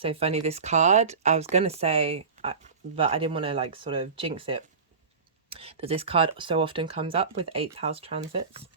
So funny, this card, I was going to say, but I didn't want to like sort of jinx it, that this card so often comes up with 8th house transits.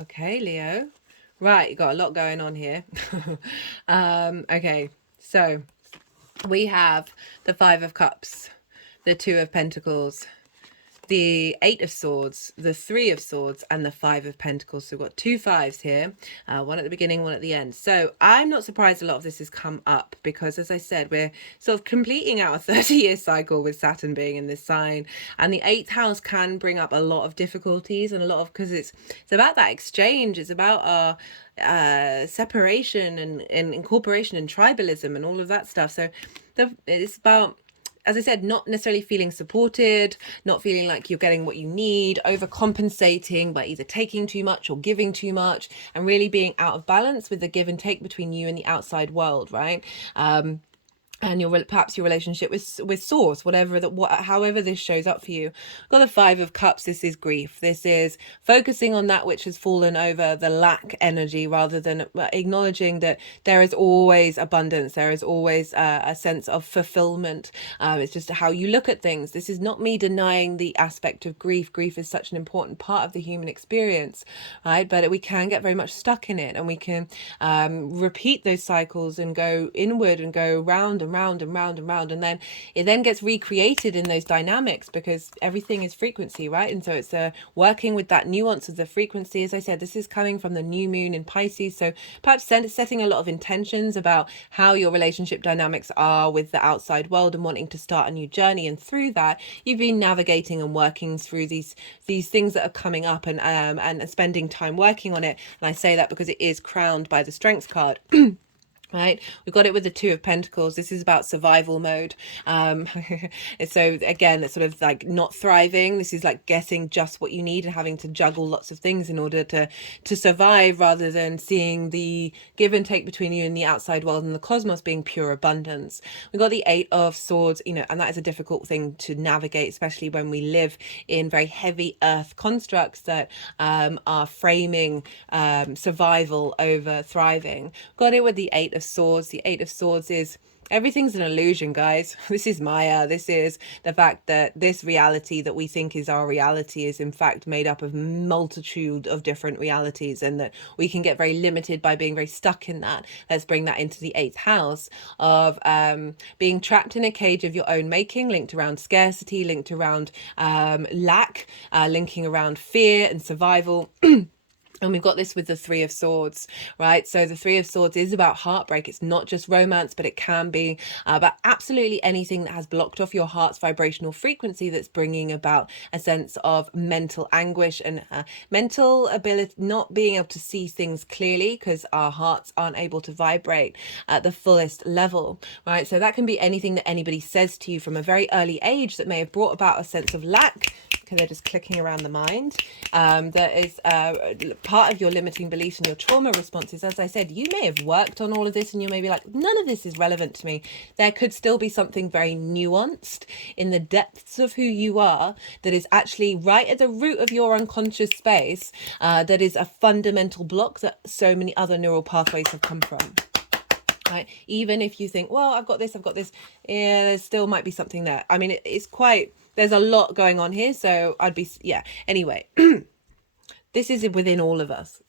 Okay, Leo. Right, you got a lot going on here. Okay, so we have the 5 of Cups, the 2 of Pentacles, the 8 of Swords, the 3 of Swords, and the 5 of Pentacles. So we've got 2 5s here, one at the beginning, one at the end. So I'm not surprised a lot of this has come up because, as I said, we're sort of completing our 30-year cycle with Saturn being in this sign, and the 8th house can bring up a lot of difficulties and a lot of, because it's about that exchange, it's about our separation and incorporation and tribalism and all of that stuff. So it's about, as I said, not necessarily feeling supported, not feeling like you're getting what you need, overcompensating by either taking too much or giving too much, and really being out of balance with the give and take between you and the outside world, right? And your perhaps your relationship with source, whatever that, however this shows up for you. Got the 5 of Cups. This is grief. This is focusing on that which has fallen over, the lack energy, rather than acknowledging that there is always abundance, there is always a sense of fulfillment. It's just how you look at things. This is not me denying the aspect of grief. Grief is such an important part of the human experience, right? But we can get very much stuck in it, and we can repeat those cycles and go inward and go round and round and round and round, and then it then gets recreated in those dynamics because everything is frequency, right? And so it's working with that nuance of the frequency. As I said, this is coming from the new moon in Pisces, so perhaps setting a lot of intentions about how your relationship dynamics are with the outside world and wanting to start a new journey. And through that, you've been navigating and working through these things that are coming up, and spending time working on it. And I say that because it is crowned by the Strength card. Right, we've got it with the 2 of Pentacles. This is about survival mode. So again, it's sort of like not thriving. This is like getting just what you need and having to juggle lots of things in order to survive, rather than seeing the give and take between you and the outside world and the cosmos being pure abundance. We've got the 8 of Swords, you know, and that is a difficult thing to navigate, especially when we live in very heavy earth constructs that are framing survival over thriving. Got it with the 8 of Swords. The 8 of Swords is Everything's an illusion, guys. This is Maya. This is the fact that this reality that we think is our reality is in fact made up of multitude of different realities, and that we can get very limited by being very stuck in that. Let's bring that into the 8th house of being trapped in a cage of your own making, linked around scarcity, linked around lack, linking around fear and survival. And we've got this with the 3 of Swords, right? So the 3 of Swords is about heartbreak. It's not just romance, but it can be about absolutely anything that has blocked off your heart's vibrational frequency, that's bringing about a sense of mental anguish and mental ability, not being able to see things clearly because our hearts aren't able to vibrate at the fullest level, right? So that can be anything that anybody says to you from a very early age that may have brought about a sense of lack, because they're just clicking around the mind. That is part of your limiting beliefs and your trauma responses. As I said, you may have worked on all of this and you may be like, none of this is relevant to me. There could still be something very nuanced in the depths of who you are that is actually right at the root of your unconscious space, that is a fundamental block that so many other neural pathways have come from. Right? Even if you think, well, I've got this, yeah, there still might be something there. I mean, it's quite, there's a lot going on here. So I'd be, yeah. Anyway, this is within all of us,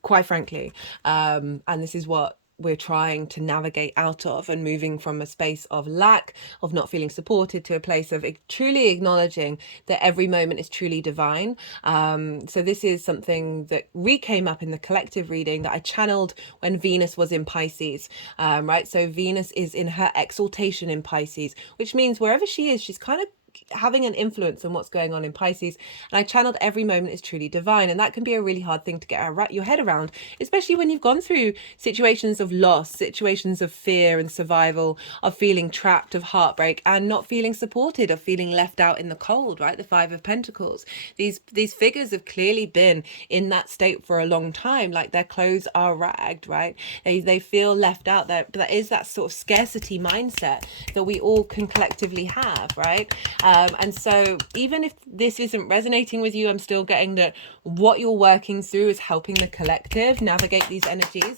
quite frankly. And this is what we're trying to navigate out of, and moving from a space of lack, of not feeling supported, to a place of truly acknowledging that every moment is truly divine. So this is something that came up in the collective reading that I channeled when Venus was in Pisces, right? So Venus is in her exaltation in Pisces, which means wherever she is, she's kind of having an influence on what's going on in Pisces. And I channeled every moment is truly divine, and that can be a really hard thing to get your head around, especially when you've gone through situations of loss, situations of fear and survival, of feeling trapped, of heartbreak, and not feeling supported, of feeling left out in the cold, right? The 5 of Pentacles. These figures have clearly been in that state for a long time, like their clothes are ragged, right? They feel left out there. But that is that sort of scarcity mindset that we all can collectively have, right? And so even if this isn't resonating with you, I'm still getting that what you're working through is helping the collective navigate these energies.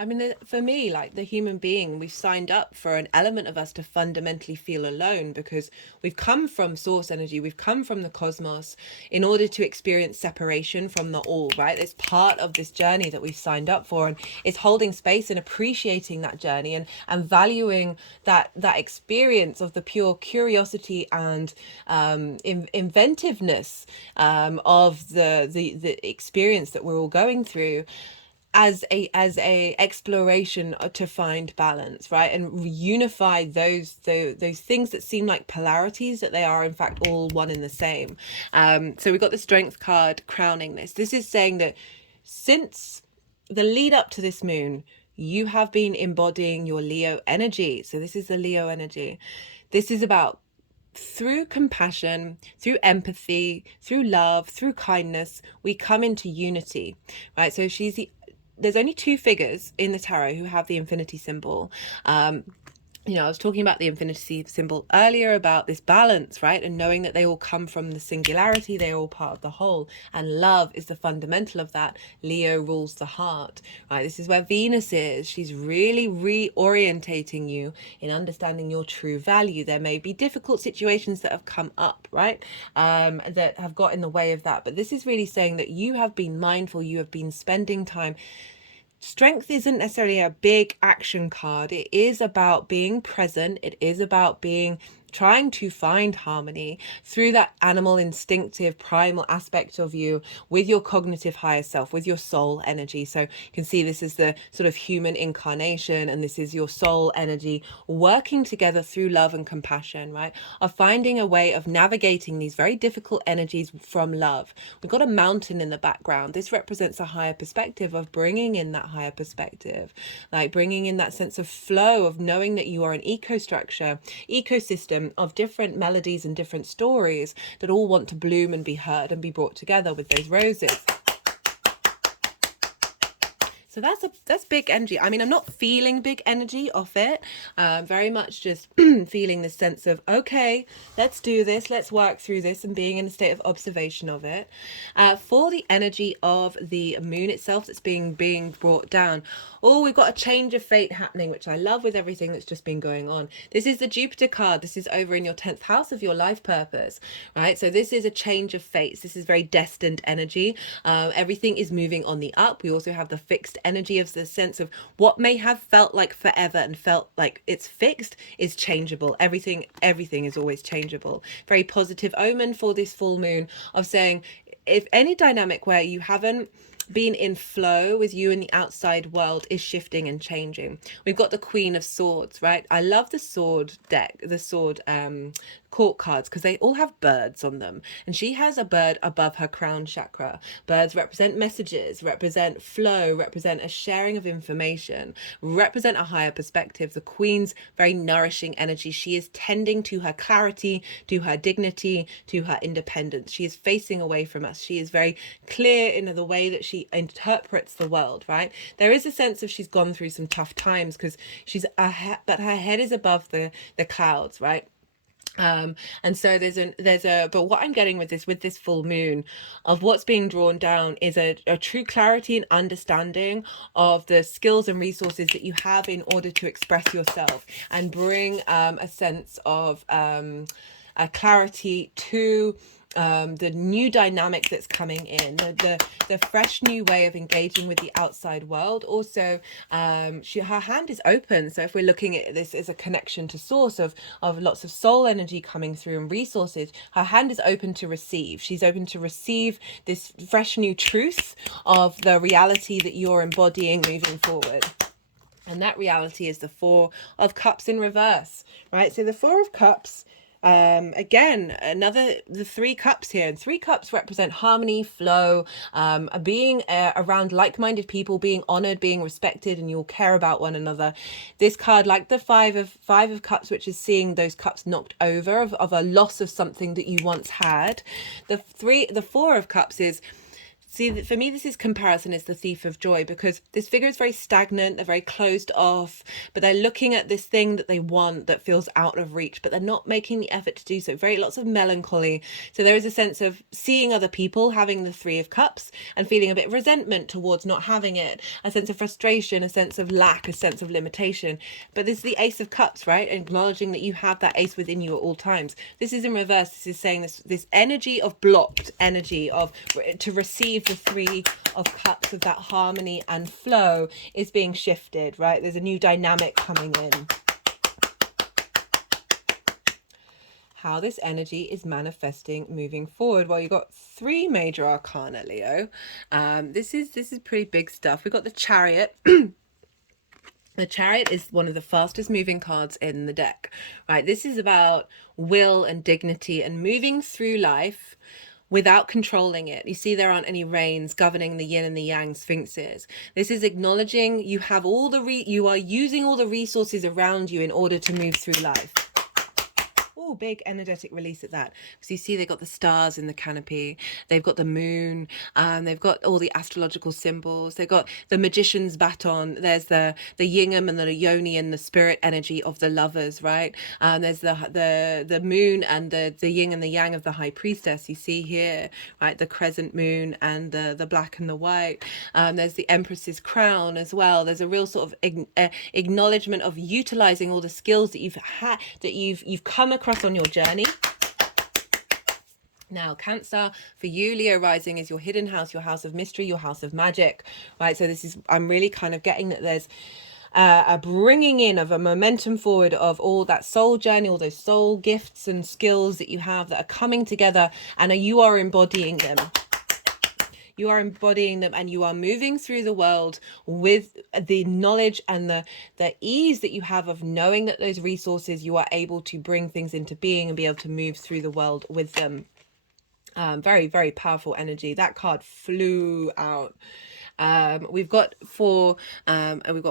I mean, for me, like the human being, we've signed up for an element of us to fundamentally feel alone, because we've come from source energy, we've come from the cosmos in order to experience separation from the all, right? It's part of this journey that we've signed up for, and it's holding space and appreciating that journey, and valuing that experience of the pure curiosity and inventiveness of the experience that we're all going through, as a exploration to find balance, right? And unify those things that seem like polarities, that they are in fact all one and the same. So we've got the Strength card crowning this. This is saying that since the lead up to this moon, you have been embodying your Leo energy. So this is the Leo energy. This is about, through compassion, through empathy, through love, through kindness, we come into unity, right? So there's only 2 figures in the tarot who have the infinity symbol. You know, I was talking about the infinity symbol earlier, about this balance, right? And knowing that they all come from the singularity, they're all part of the whole. And love is the fundamental of that. Leo rules the heart, right? This is where Venus is. She's really reorientating you in understanding your true value. There may be difficult situations that have come up, right? That have got in the way of that. But this is really saying that you have been mindful, you have been spending time. Strength isn't necessarily a big action card. It is about being present. It is about trying to find harmony through that animal, instinctive, primal aspect of you with your cognitive higher self, with your soul energy. So you can see this is the sort of human incarnation, and this is your soul energy working together through love and compassion, right? Of finding a way of navigating these very difficult energies from love. We've got a mountain in the background. This represents a higher perspective, of bringing in that higher perspective, like bringing in that sense of flow, of knowing that you are an ecosystem of different melodies and different stories that all want to bloom and be heard and be brought together with those roses. So that's big energy. I mean, I'm not feeling big energy off it. Very much just feeling this sense of, okay, let's do this, let's work through this, and being in a state of observation of it. For the energy of the moon itself that's being brought down, oh, we've got a change of fate happening, which I love with everything that's just been going on. This is the Jupiter card. This is over in your 10th house of your life purpose, right? So this is a change of fates. This is very destined energy. Everything is moving on the up. We also have the fixed energy of the sense of what may have felt like forever and felt like it's fixed is changeable. Everything is always changeable. Very positive omen for this full moon of saying, if any dynamic where you haven't been in flow with you in the outside world is shifting and changing. We've got the Queen of Swords, right? I love the sword deck, the sword court cards, because they all have birds on them, and she has a bird above her crown chakra. Birds represent messages, represent flow, represent a sharing of information, represent a higher perspective. The Queen's very nourishing energy. She is tending to her clarity, to her dignity, to her independence. She is facing away from us. She is very clear in the way that she interprets the world, right? There is a sense of she's gone through some tough times because but her head is above the clouds, right? And so but what I'm getting with this full moon of what's being drawn down is a true clarity and understanding of the skills and resources that you have in order to express yourself and bring a sense of a clarity to the new dynamic that's coming in, the fresh new way of engaging with the outside world. Also, her hand is open. So if we're looking at this as a connection to source of lots of soul energy coming through and resources, her hand is open to receive. She's open to receive this fresh new truth of the reality that you're embodying moving forward. And that reality is the Four of Cups in reverse, right? So the Four of Cups, again, the Three Cups here, and Three Cups represent harmony, flow, being around like-minded people, being honored, being respected, and you'll care about one another. This card, like the Five of Cups, which is seeing those cups knocked over of a loss of something that you once had. The Four of Cups is, see, for me, this is comparison is the thief of joy, because this figure is very stagnant. They're very closed off, but they're looking at this thing that they want that feels out of reach, but they're not making the effort to do so. Very lots of melancholy. So there is a sense of seeing other people having the Three of Cups and feeling a bit of resentment towards not having it, a sense of frustration, a sense of lack, a sense of limitation. But this is the Ace of Cups, right? Acknowledging that you have that ace within you at all times. This is in reverse. This is saying this energy of blocked energy of to receive the Three of Cups of that harmony and flow is being shifted, right? There's a new dynamic coming in. How this energy is manifesting moving forward. Well, you've got three major arcana, Leo. This is pretty big stuff. We've got the Chariot. The Chariot is one of the fastest moving cards in the deck, right? This is about will and dignity and moving through life without controlling it. You see, there aren't any reins governing the yin and the yang sphinxes. This is acknowledging you have you are using all the resources around you in order to move through life. Oh, big energetic release at that. Because you see, they've got the stars in the canopy. They've got the moon. They've got all the astrological symbols. They've got the magician's baton. There's the yingam and the yoni and the spirit energy of the lovers, right? There's the moon and the yin and the yang of the high priestess. You see here, right? The crescent moon and the black and the white. There's the empress's crown as well. There's a real sort of acknowledgement of utilizing all the skills that you've had, that you've come across on your journey. Now, Cancer, for you, Leo rising is your hidden house, your house of mystery, your house of magic, right? So this is, I'm really kind of getting that there's a bringing in of a momentum forward of all that soul journey, all those soul gifts and skills that you have that are coming together, and you are embodying them. You are embodying them, and you are moving through the world with the knowledge and the ease that you have of knowing that those resources, you are able to bring things into being and be able to move through the world with them. Very, very powerful energy. That card flew out. We've got four, and we've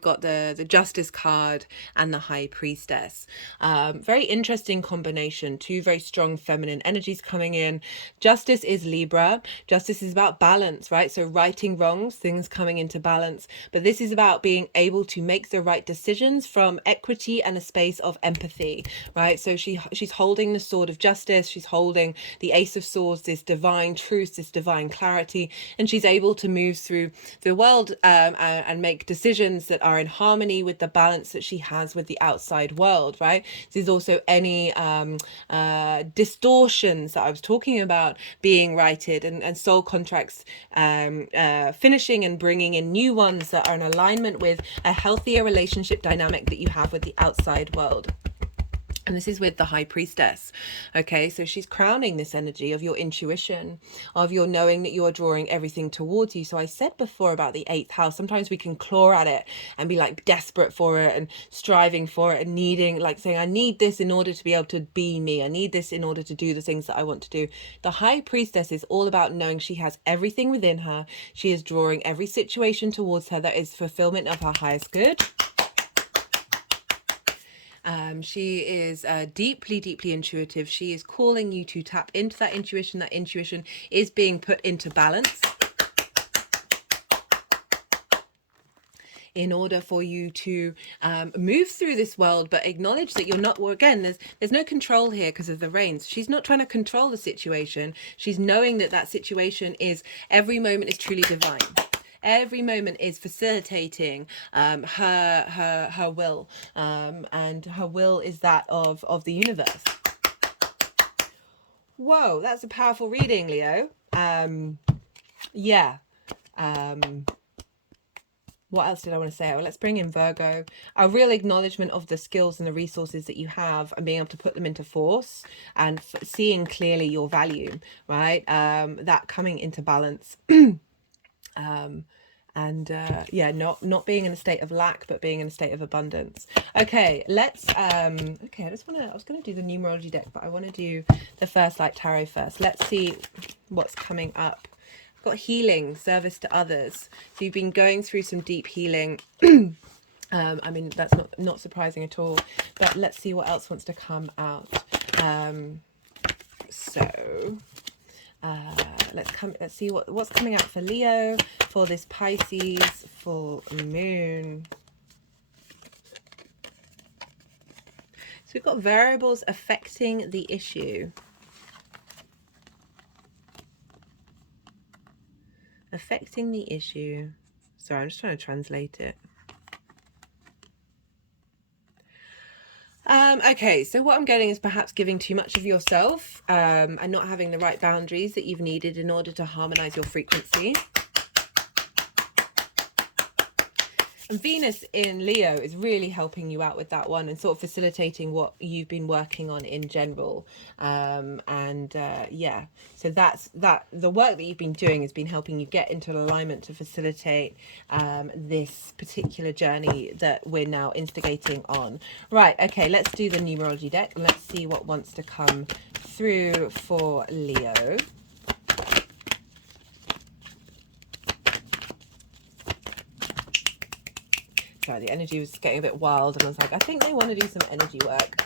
got the Justice card and the High Priestess. Very interesting combination. Two very strong feminine energies coming in. Justice is Libra. Justice is about balance, right? So righting wrongs, things coming into balance. But this is about being able to make the right decisions from equity and a space of empathy, right? So she's holding the sword of justice. She's holding the Ace of Swords, this divine truth, this divine clarity, and she's able to move through the world and make decisions that are in harmony with the balance that she has with the outside world, right? There's also any distortions that I was talking about being righted, and soul contracts finishing and bringing in new ones that are in alignment with a healthier relationship dynamic that you have with the outside world. And this is with the High Priestess. Okay, so she's crowning this energy of your intuition, of your knowing that you are drawing everything towards you. So I said before about the 8th house, sometimes we can claw at it and be like desperate for it and striving for it and needing, like saying, I need this in order to be able to be me. I need this in order to do the things that I want to do. The High Priestess is all about knowing she has everything within her. She is drawing every situation towards her that is fulfillment of her highest good. She is deeply, deeply intuitive. She is calling you to tap into that intuition. That intuition is being put into balance in order for you to move through this world, but acknowledge that you're not, well, again, there's no control here because of the rains. She's not trying to control the situation. She's knowing that that situation is, every moment is truly divine. Every moment is facilitating her will, and her will is that of the universe. Whoa, that's a powerful reading, Leo. Yeah. What else did I want to say? Well, let's bring in Virgo. A real acknowledgement of the skills and the resources that you have and being able to put them into force and seeing clearly your value, right? That coming into balance. Yeah, not being in a state of lack, but being in a state of abundance. Okay, let's I was gonna do the numerology deck, but I want to do the first light tarot first. Let's see what's coming up. I've got healing, service to others. So you've been going through some deep healing. I mean, that's not surprising at all, but let's see what else wants to come out. Let's see what's coming out for Leo for this Pisces full moon. So we've got variables affecting the issue. Affecting the issue. Sorry, I'm just trying to translate it. Okay, so what I'm getting is perhaps giving too much of yourself and not having the right boundaries that you've needed in order to harmonize your frequency. And Venus in Leo is really helping you out with that one and sort of facilitating what you've been working on in general. Yeah, so that's the work that you've been doing has been helping you get into alignment to facilitate this particular journey that we're now instigating on. Right, okay, let's do the numerology deck and let's see what wants to come through for Leo. Sorry, the energy was getting a bit wild and I was like, I think they want to do some energy work.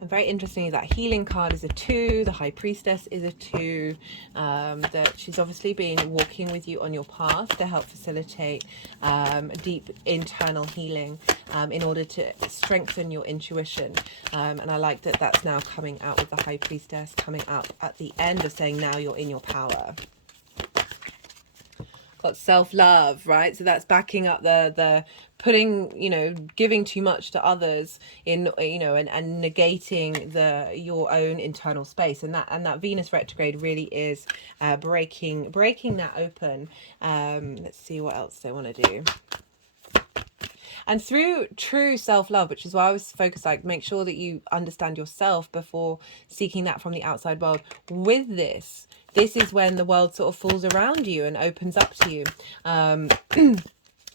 And very interestingly, that healing card is a 2. The High Priestess is a 2. That she's obviously been walking with you on your path to help facilitate deep internal healing in order to strengthen your intuition. And I like that that's now coming out with the High Priestess coming up at the end of saying now you're in your power. Got self-love, right? So that's backing up the putting, giving too much to others in, and negating your own internal space. And that Venus retrograde really is breaking that open. Let's see what else they want to do. And through true self-love, which is why I was focused, like, make sure that you understand yourself before seeking that from the outside world. With this is when the world sort of falls around you and opens up to you.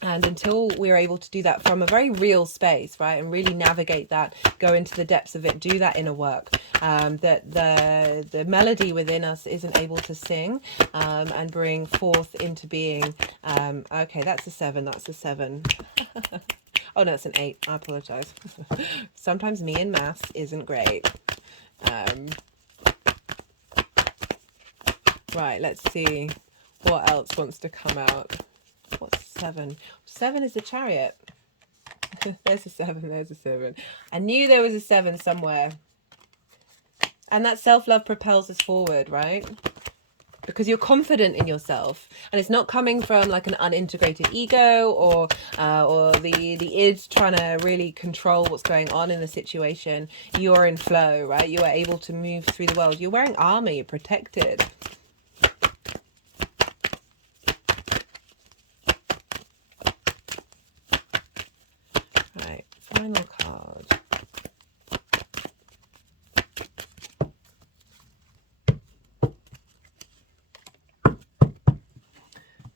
And until we're able to do that from a very real space, right, and really navigate that, go into the depths of it, do that inner work, that the melody within us isn't able to sing and bring forth into being. Okay, that's a 7. That's a 7. Oh no, it's an 8. I apologize. Sometimes me and maths isn't great. Right, let's see what else wants to come out. What's 7? 7 is the Chariot. There's a 7, there's a 7. I knew there was a 7 somewhere. And that self-love propels us forward, right? Because you're confident in yourself, and it's not coming from like an unintegrated ego or the id trying to really control what's going on in the situation. You're in flow, right? You are able to move through the world. You're wearing armor, you're protected. Right, final card.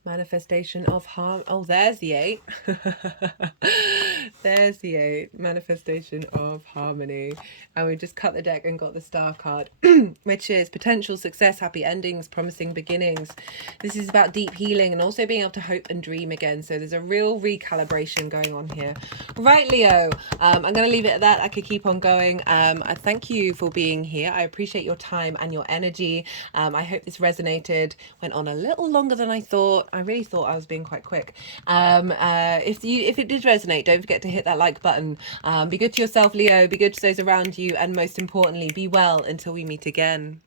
Manifestation of harm. Oh, there's the 8. There's the 8. Manifestation of harmony. And we just cut the deck and got the star card, which is potential success, happy endings, promising beginnings. This is about deep healing and also being able to hope and dream again. So there's a real recalibration going on here. Right, Leo. I'm going to leave it at that. I could keep on going. I thank you for being here. I appreciate your time and your energy. I hope this resonated. Went on a little longer than I thought. I really thought I was being quite quick. If it did resonate, don't forget to hit that like button. Be good to yourself, Leo. Be good to those around you, and most importantly, be well until we meet again.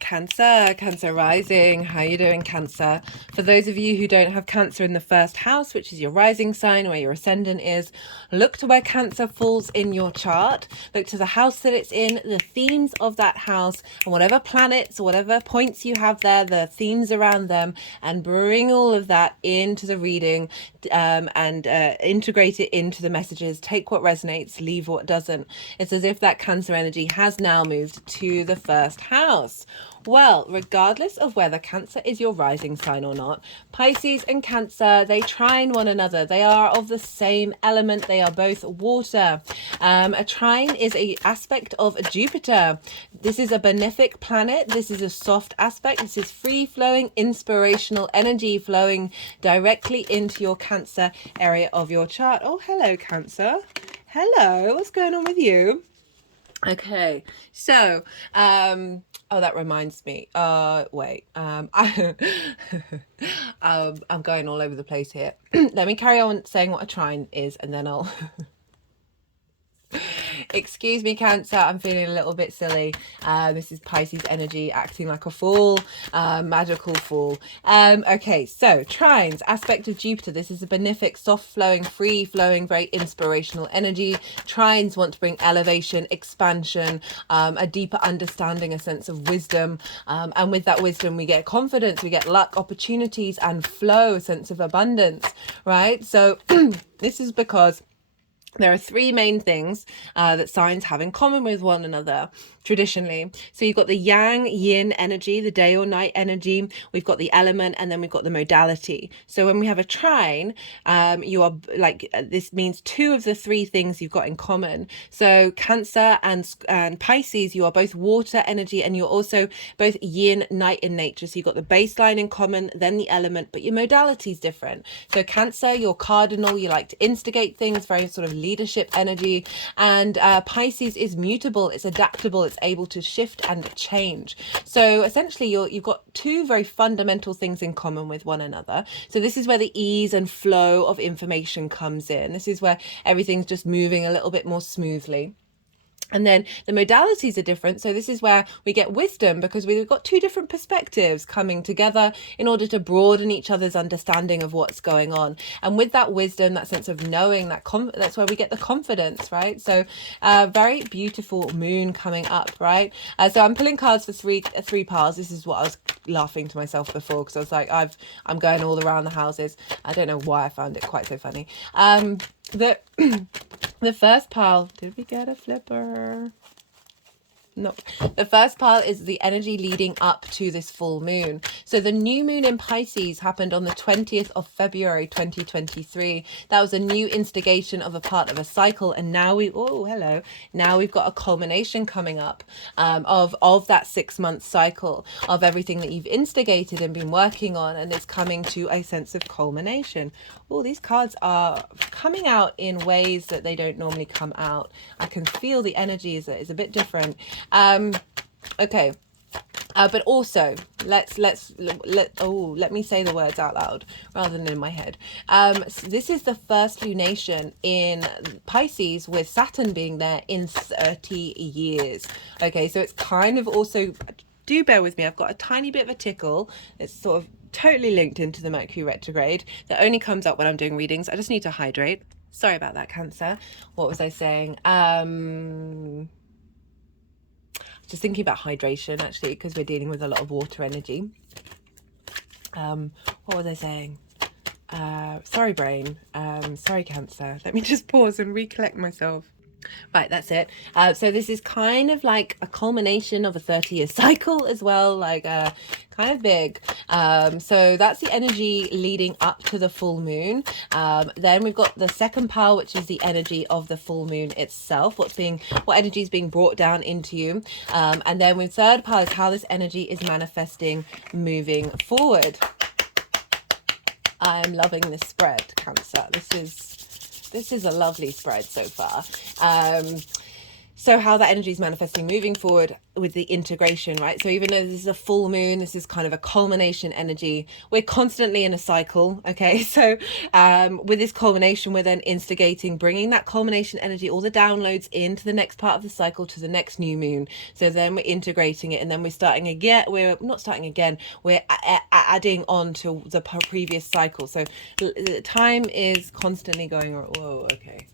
Cancer rising. How you doing, Cancer? For those of you who don't have Cancer in the first house, which is your rising sign, where your ascendant is, look to where Cancer falls in your chart. Look to the house that it's in, the themes of that house, and whatever planets or whatever points you have there, the themes around them, and bring all of that into the reading and integrate it into the messages. Take what resonates, leave what doesn't. It's as if that Cancer energy has now moved to the first house. Well, regardless of whether Cancer is your rising sign or not, Pisces and Cancer, they trine one another. They are of the same element. They are both water. A trine is an aspect of Jupiter. This is a benefic planet. This is a soft aspect. This is free-flowing, inspirational energy flowing directly into your Cancer area of your chart. Oh, hello, Cancer. Hello. What's going on with you? Okay, so oh, that reminds me. Wait. I'm going all over the place here. Let me carry on saying what a trine is, and then I'll excuse me, Cancer, I'm feeling a little bit silly. This is Pisces energy acting like a fool, magical fool. Okay, so trines, aspect of Jupiter. This is a benefic, soft flowing, free flowing, very inspirational energy. Trines want to bring elevation, expansion, a deeper understanding, a sense of wisdom, and with that wisdom we get confidence, we get luck, opportunities, and flow, a sense of abundance, right? So this is because there are 3 main things that signs have in common with one another traditionally. So you've got the yang, yin energy, the day or night energy. We've got the element, and then we've got the modality. So when we have a trine, you are like, this means 2 of the 3 things you've got in common. So Cancer and Pisces, you are both water energy, and you're also both yin, night in nature. So you've got the baseline in common, then the element, but your modality is different. So Cancer, you're cardinal, you like to instigate things, very sort of leadership energy, and Pisces is mutable, it's adaptable, it's able to shift and change. So essentially you've got 2 very fundamental things in common with one another. So this is where the ease and flow of information comes in. This is where everything's just moving a little bit more smoothly. And then the modalities are different. So this is where we get wisdom, because we've got 2 different perspectives coming together in order to broaden each other's understanding of what's going on. And with that wisdom, that sense of knowing, that's where we get the confidence, right? So very beautiful moon coming up, right? So I'm pulling cards for three piles. This is what I was laughing to myself before, because I was like, I'm going all around the houses. I don't know why I found it quite so funny. The first pile, did we get a flipper? No, the first part is the energy leading up to this full moon. So the new moon in Pisces happened on the 20th of February 2023. That was a new instigation of a part of a cycle, and now now we've got a culmination coming up of that 6-month cycle of everything that you've instigated and been working on, and it's coming to a sense of culmination. Oh, these cards are coming out in ways that they don't normally come out. I can feel the energy is a bit different. Okay. But also let me say the words out loud rather than in my head. So this is the first lunation in Pisces with Saturn being there in 30 years. Okay, so it's kind of also, do bear with me, I've got a tiny bit of a tickle. It's sort of totally linked into the Mercury retrograde that only comes up when I'm doing readings. I just need to hydrate. Sorry about that, Cancer. What was I saying? Just thinking about hydration, actually, because we're dealing with a lot of water energy. What was I saying? Sorry, brain. Sorry, Cancer. Let me just pause and recollect myself. Right, that's it. So this is kind of like a culmination of a 30-year cycle as well, like kind of big. So that's the energy leading up to the full moon. Then we've got the second pile, which is the energy of the full moon itself, what energy is being brought down into you. And then with third pile is how this energy is manifesting moving forward. I am loving this spread, Cancer. This is a lovely spread so far. So how that energy is manifesting moving forward with the integration, right? So even though this is a full moon, this is kind of a culmination energy. We're constantly in a cycle, okay? So with this culmination, we're then instigating, bringing that culmination energy, all the downloads into the next part of the cycle to the next new moon. So then we're integrating it, and then we're starting again. We're not starting again. We're adding on to the previous cycle. So the time is constantly going, whoa, okay.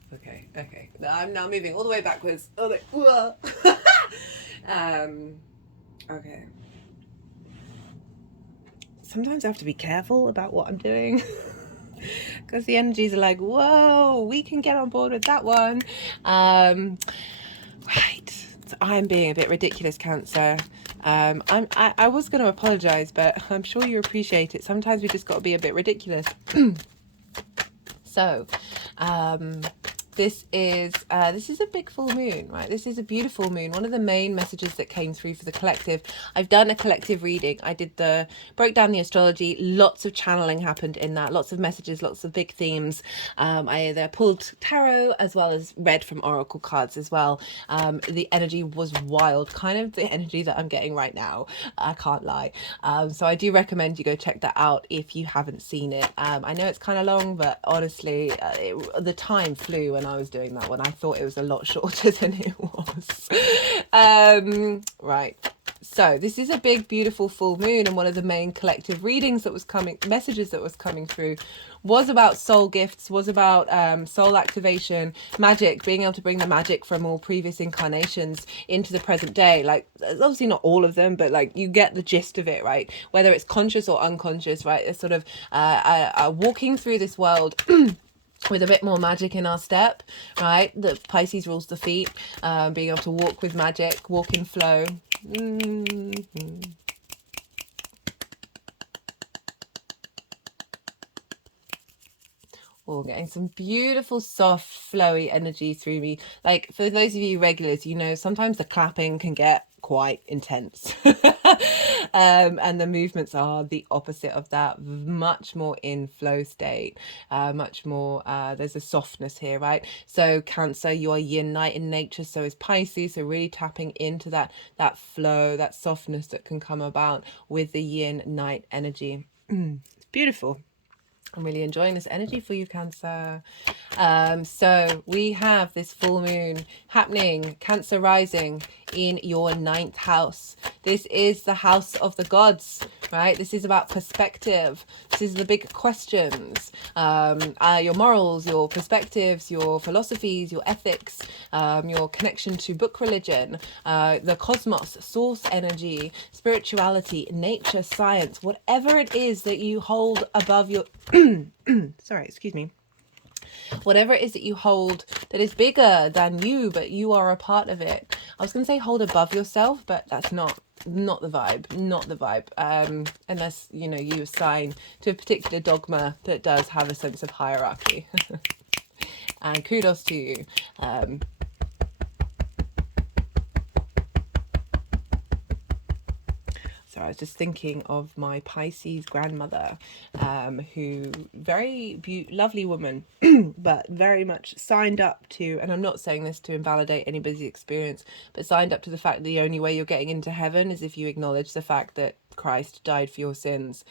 I'm now moving all the way backwards. Okay. Sometimes I have to be careful about what I'm doing because the energies are like, whoa, we can get on board with that one. Right. So I'm being a bit ridiculous, Cancer. I was going to apologize, but I'm sure you appreciate it. Sometimes we just got to be a bit ridiculous. So, this is a big full moon, right? This is a beautiful moon. One of the main messages that came through for the collective. I've done a collective reading. I broke down the astrology. Lots of channeling happened in that. Lots of messages, lots of big themes. I either pulled tarot as well as read from oracle cards as well. The energy was wild, kind of the energy that I'm getting right now. I can't lie. So I do recommend you go check that out if you haven't seen it. I know it's kind of long, but honestly, the time flew when I was doing that one. I thought it was a lot shorter than it was. Right. So this is a big, beautiful full moon, and one of the main collective readings that was messages that was coming through was about soul gifts, was about soul activation, magic, being able to bring the magic from all previous incarnations into the present day. Like, obviously not all of them, but like you get the gist of it, right? Whether it's conscious or unconscious, right? It's sort of walking through this world with a bit more magic in our step, right? The Pisces rules the feet, being able to walk with magic, walk in flow. Oh, getting some beautiful, soft, flowy energy through me. Like, for those of you regulars, you know, sometimes the clapping can get quite intense. And the movements are the opposite of that, much more in flow state, much more, there's a softness here, right? So Cancer, you are yin night in nature, so is Pisces, so really tapping into that flow, that softness that can come about with the yin night energy. It's beautiful. I'm really enjoying this energy for you, Cancer. So we have this full moon happening, Cancer rising in your 9th house. This is the house of the gods, right? This is about perspective. This is the big questions, your morals, your perspectives, your philosophies, your ethics, your connection to book religion, the cosmos, source energy, spirituality, nature, science, whatever it is that you hold above your sorry, excuse me. Whatever it is that you hold that is bigger than you, but you are a part of it. I was going to say hold above yourself, but that's not the vibe, not the vibe. Unless, you know, you assign to a particular dogma that does have a sense of hierarchy. And kudos to you. So I was just thinking of my Pisces grandmother, who very lovely woman, but very much signed up to, and I'm not saying this to invalidate anybody's experience, but signed up to the fact that the only way you're getting into heaven is if you acknowledge the fact that Christ died for your sins.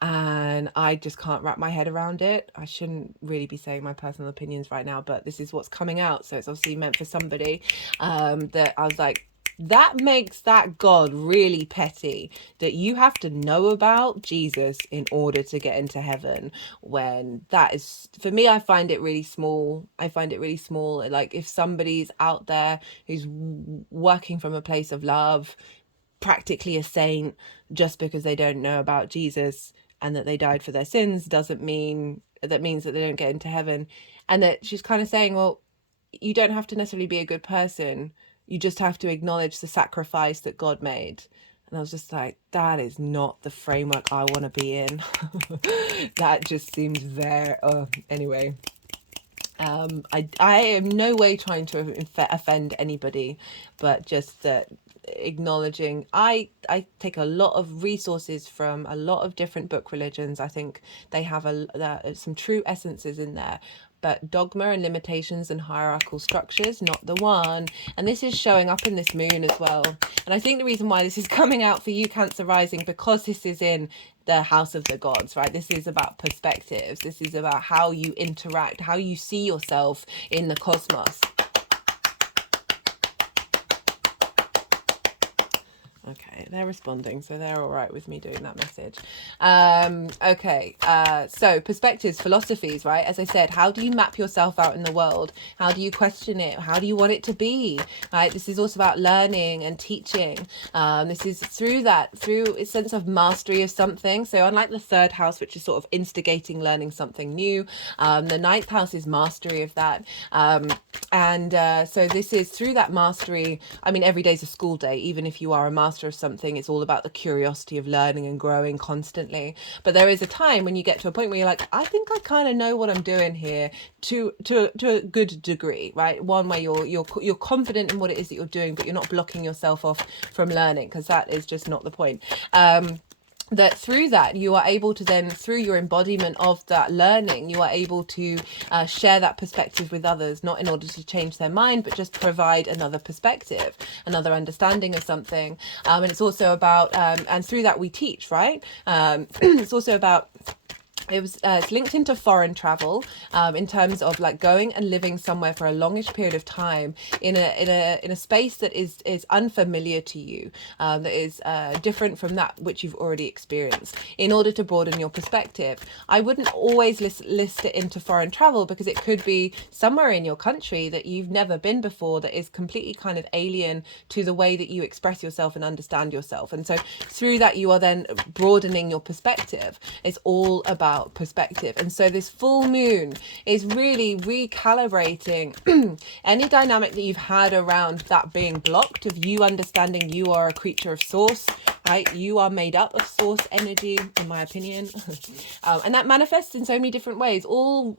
And I just can't wrap my head around it. I shouldn't really be saying my personal opinions right now, but this is what's coming out, so it's obviously meant for somebody. That I was like, that makes that God really petty, that you have to know about Jesus in order to get into heaven, when that is, for me, I find it really small. I find it really small. Like, if somebody's out there who's working from a place of love, practically a saint, just because they don't know about Jesus and that they died for their sins doesn't mean that means that they don't get into heaven. And that she's kind of saying, well, you don't have to necessarily be a good person, you just have to acknowledge the sacrifice that God made. And I was just like, that is not the framework I want to be in. That just seems very, anyway. I am no way trying to offend anybody, but just that acknowledging, I take a lot of resources from a lot of different book religions. I think they have some true essences in there, but dogma and limitations and hierarchical structures, not the one. And this is showing up in this moon as well. And I think the reason why this is coming out for you, Cancer rising, because this is in the house of the gods, right? This is about perspectives. This is about how you interact, how you see yourself in the cosmos. Okay, they're responding, so they're all right with me doing that message. Okay, so perspectives, philosophies, right? As I said, how do you map yourself out in the world? How do you question it? How do you want it to be, right? This is also about learning and teaching. This is through a sense of mastery of something. So unlike the third house, which is sort of instigating learning something new, the ninth house is mastery of that. So this is through that mastery. I mean, every day's a school day. Even if you are a master of something, it's all about the curiosity of learning and growing constantly. But there is a time when you get to a point where you're like, I think I kind of know what I'm doing here to a good degree, right? One where you're confident in what it is that you're doing, but you're not blocking yourself off from learning, because that is just not the point. That through that you are able to then, through your embodiment of that learning, you are able to share that perspective with others, not in order to change their mind, but just provide another perspective, another understanding of something. And it's also about, and through that we teach, right? It's also about, it's linked into foreign travel, in terms of like going and living somewhere for a longish period of time in a space that is unfamiliar to you, that is different from that which you've already experienced, in order to broaden your perspective. I wouldn't always list it into foreign travel, because it could be somewhere in your country that you've never been before, that is completely kind of alien to the way that you express yourself and understand yourself. And so through that you are then broadening your perspective. It's all about perspective. And so this full moon is really recalibrating any dynamic that you've had around that being blocked, of you understanding you are a creature of source, right? You are made up of source energy, in my opinion. And that manifests in so many different ways. All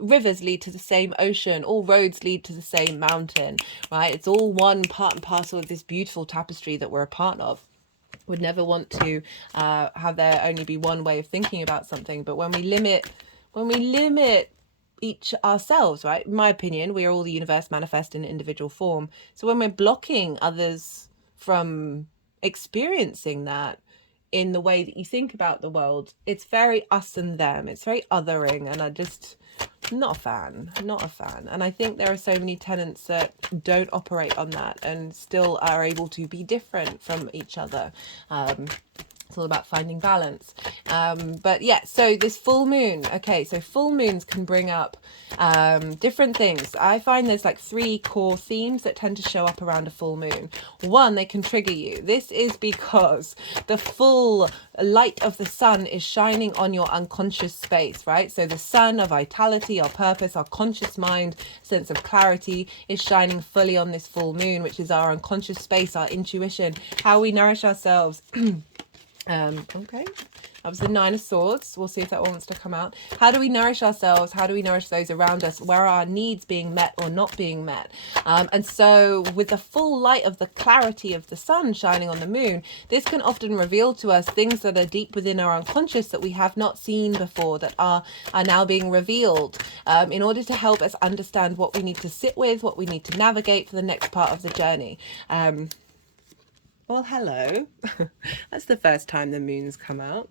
rivers lead to the same ocean, all roads lead to the same mountain, right? It's all one part and parcel of this beautiful tapestry that we're a part of. Would never want to have there only be one way of thinking about something. But when we limit each ourselves, right? In my opinion, we are all the universe manifest in individual form. So when we're blocking others from experiencing that in the way that you think about the world, it's very us and them. It's very othering, and I just not a fan. And I think there are so many tenants that don't operate on that and still are able to be different from each other. It's all about finding balance. But yeah, so this full moon, okay, so full moons can bring up different things. I find there's like 3 core themes that tend to show up around a full moon. One, they can trigger you. This is because the full light of the sun is shining on your unconscious space, right? So the sun, our vitality, our purpose, our conscious mind, sense of clarity is shining fully on this full moon, which is our unconscious space, our intuition, how we nourish ourselves. Okay, that was the 9 of Swords. We'll see if that one wants to come out. How do we nourish ourselves? How do we nourish those around us? Where are our needs being met or not being met? And so with the full light of the clarity of the sun shining on the moon, this can often reveal to us things that are deep within our unconscious that we have not seen before, that are now being revealed, in order to help us understand what we need to sit with, what we need to navigate for the next part of the journey. Well, hello. That's the first time the moon's come out.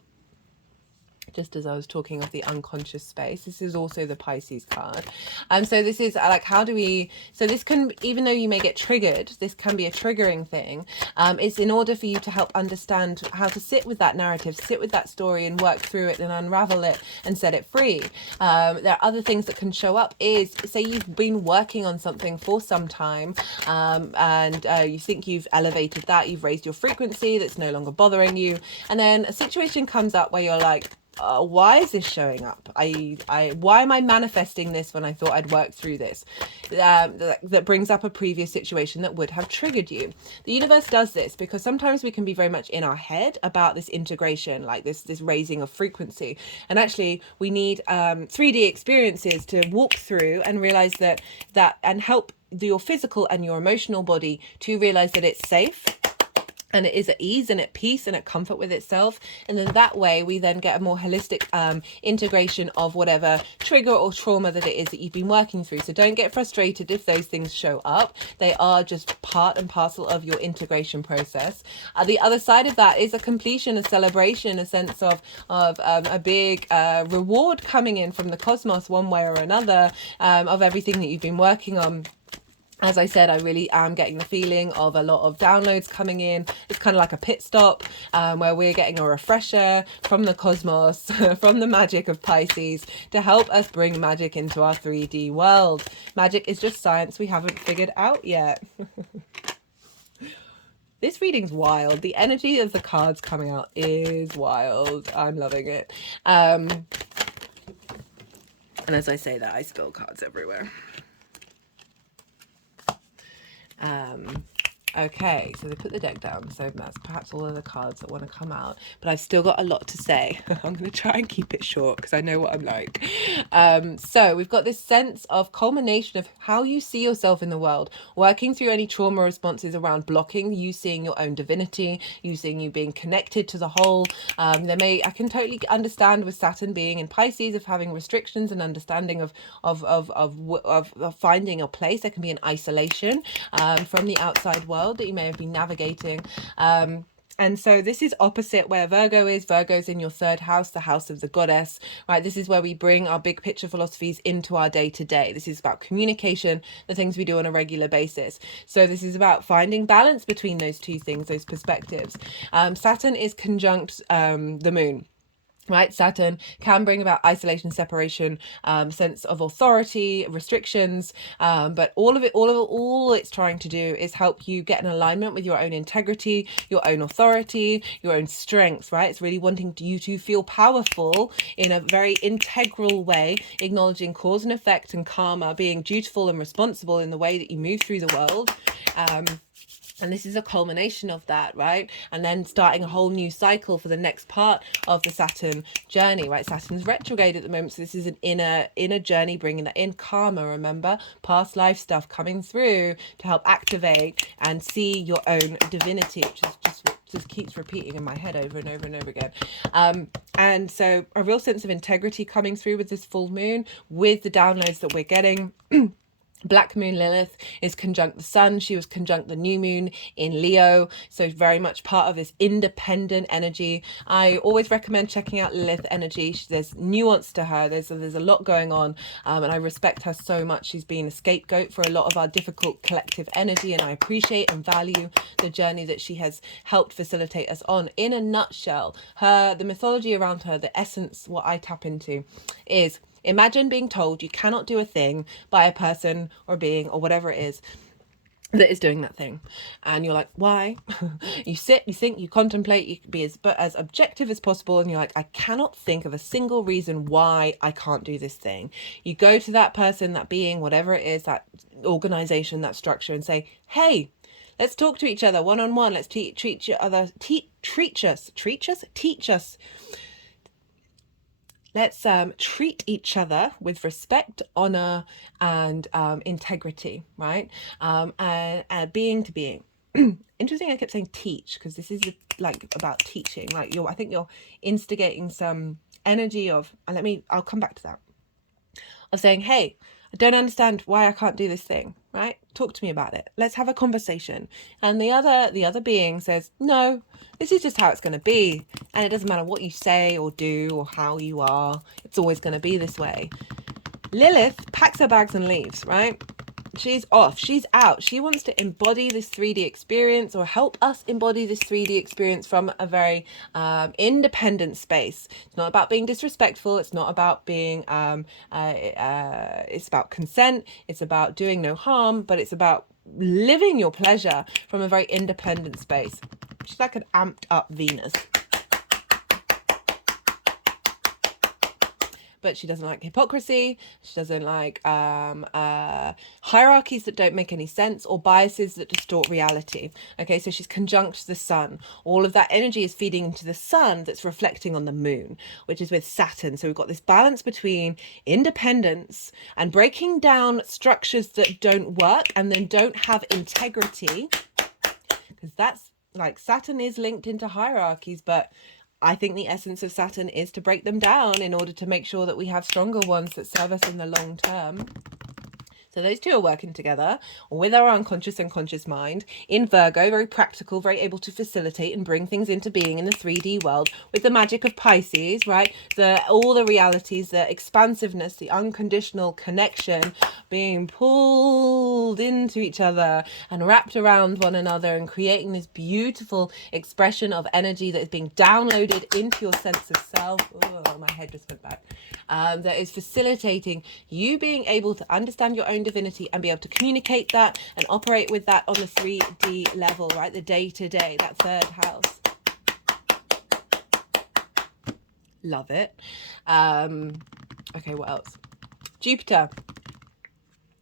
Just as I was talking of the unconscious space, this is also the Pisces card. So this is like, how do we, so this can, even though you may get triggered, this can be a triggering thing. It's in order for you to help understand how to sit with that narrative, sit with that story and work through it and unravel it and set it free. There are other things that can show up is, say you've been working on something for some time, and you think you've elevated that, you've raised your frequency, that's no longer bothering you. And then a situation comes up where you're like, why is this showing up? Why am I manifesting this when I thought I'd worked through this? That brings up a previous situation that would have triggered you. The universe does this because sometimes we can be very much in our head about this integration, like this raising of frequency. And actually we need 3D experiences to walk through and realize that and help your physical and your emotional body to realize that it's safe, and it is at ease and at peace and at comfort with itself. And then that way we then get a more holistic integration of whatever trigger or trauma that it is that you've been working through. So don't get frustrated if those things show up. They are just part and parcel of your integration process. The other side of that is a completion, a celebration, a sense of a big reward coming in from the cosmos one way or another, of everything that you've been working on. As I said, I really am getting the feeling of a lot of downloads coming in. It's kind of like a pit stop, where we're getting a refresher from the cosmos, from the magic of Pisces, to help us bring magic into our 3D world. Magic is just science we haven't figured out yet. This reading's wild. The energy of the cards coming out is wild. I'm loving it. And as I say that, I spill cards everywhere. Okay, so they put the deck down, so that's perhaps all of the cards that want to come out, but I've still got a lot to say. I'm going to try and keep it short because I know what I'm like. So we've got this sense of culmination of how you see yourself in the world, working through any trauma responses around blocking, you seeing your own divinity, you seeing you being connected to the whole. I can totally understand with Saturn being in Pisces of having restrictions and understanding of finding a place. There can be an isolation from the outside world that you may have been navigating. And so this is opposite where Virgo is. Virgo's in your 3rd house, the house of the goddess, right? This is where we bring our big picture philosophies into our day to day. This is about communication, the things we do on a regular basis. So this is about finding balance between those two things, those perspectives. Saturn is conjunct the moon. Right, Saturn can bring about isolation, separation, sense of authority, restrictions, but all it's trying to do is help you get in alignment with your own integrity, your own authority, your own strength, right? It's really wanting you to feel powerful in a very integral way, acknowledging cause and effect and karma, being dutiful and responsible in the way that you move through the world. And this is a culmination of that, right? And then starting a whole new cycle for the next part of the Saturn journey, right? Saturn's retrograde at the moment, so this is an inner journey, bringing that in. Karma, remember, past life stuff coming through to help activate and see your own divinity, which is just keeps repeating in my head over and over and over again. And so a real sense of integrity coming through with this full moon, with the downloads that we're getting. Black moon Lilith is conjunct the sun. She was conjunct the new moon in Leo. So very much part of this independent energy. I always recommend checking out Lilith energy. There's nuance to her. There's a lot going on. And I respect her so much. She's been a scapegoat for a lot of our difficult collective energy. And I appreciate and value the journey that she has helped facilitate us on. In a nutshell, the mythology around her, the essence, what I tap into is, imagine being told you cannot do a thing by a person or being or whatever it is that is doing that thing. And you're like, why? You sit, you think, you contemplate, you can be as objective as possible. And you're like, I cannot think of a single reason why I can't do this thing. You go to that person, that being, whatever it is, that organization, that structure, and say, hey, let's talk to each other one-on-one. Let's teach each other, teach us. Let's treat each other with respect, honor, and integrity, right? And being to being. Interesting, I kept saying teach, because this is like about teaching. Like I think you're instigating some energy of, and I'll come back to that, of saying, hey, I don't understand why I can't do this thing, right? Talk to me about it. Let's have a conversation. And the other being says, no, this is just how it's going to be. And it doesn't matter what you say or do or how you are. It's always going to be this way. Lilith packs her bags and leaves, right? She's off. She's out. She wants to embody this 3D experience, or help us embody this 3D experience from a very independent space. It's not about being disrespectful. It's not about being, it's about consent. It's about doing no harm, but it's about living your pleasure from a very independent space. She's like an amped up Venus. But she doesn't like hypocrisy. She doesn't like hierarchies that don't make any sense, or biases that distort reality. Okay, so she's conjunct the sun. All of that energy is feeding into the sun that's reflecting on the moon, which is with Saturn. So we've got this balance between independence and breaking down structures that don't work and then don't have integrity. Because that's like, Saturn is linked into hierarchies, but I think the essence of Saturn is to break them down in order to make sure that we have stronger ones that serve us in the long term. So those two are working together with our unconscious and conscious mind in Virgo, very practical, very able to facilitate and bring things into being in the 3D world with the magic of Pisces, right? All the realities, the expansiveness, the unconditional connection, being pulled into each other and wrapped around one another and creating this beautiful expression of energy that is being downloaded into your sense of self. Oh, my head just went back. That is facilitating you being able to understand your own divinity and be able to communicate that and operate with that on the 3D level, right? The day-to-day, that third house. Love it. Okay, what else? Jupiter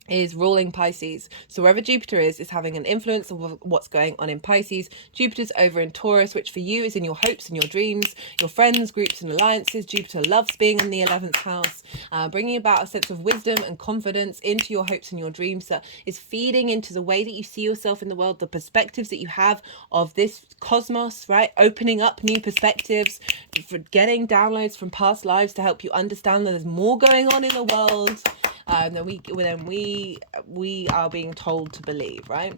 is ruling Pisces. So wherever Jupiter is having an influence of what's going on in Pisces. Jupiter's over in Taurus, which for you is in your hopes and your dreams, your friends, groups and alliances. Jupiter loves being in the 11th house, bringing about a sense of wisdom and confidence into your hopes and your dreams that is feeding into the way that you see yourself in the world, the perspectives that you have of this cosmos, right? Opening up new perspectives, for getting downloads from past lives to help you understand that there's more going on in the world than we are being told to believe, right?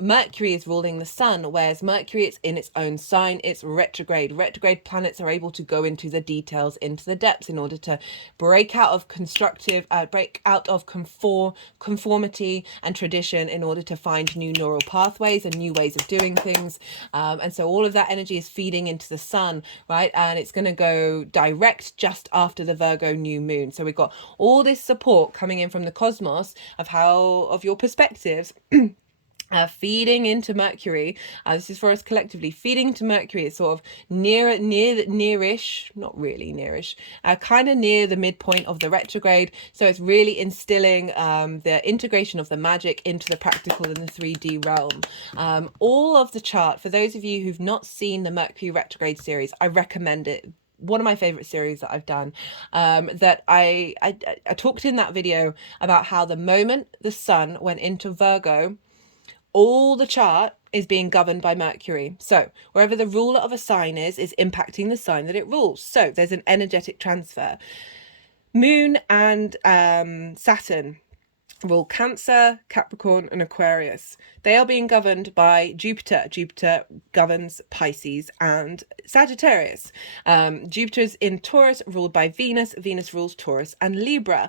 Mercury is ruling the sun, whereas Mercury, it's in its own sign, it's retrograde. Retrograde planets are able to go into the details, into the depths, in order to break out of conformity and tradition, in order to find new neural pathways and new ways of doing things. And so all of that energy is feeding into the sun, right? And it's going to go direct just after the Virgo new moon. So we've got all this support coming in from the cosmos of your perspectives. Feeding into Mercury. This is for us collectively. Feeding into Mercury is sort of nearish, not really nearish, kind of near the midpoint of the retrograde. So it's really instilling the integration of the magic into the practical in the 3D realm. All of the chart, for those of you who've not seen the Mercury retrograde series, I recommend it. One of my favorite series that I've done, that I talked in that video about how the moment the sun went into Virgo, all the chart is being governed by Mercury. So wherever the ruler of a sign is impacting the sign that it rules. So there's an energetic transfer. Moon and Saturn rule Cancer, Capricorn, and Aquarius. They are being governed by Jupiter. Jupiter governs Pisces and Sagittarius. Jupiter's in Taurus, ruled by Venus. Venus rules Taurus and Libra.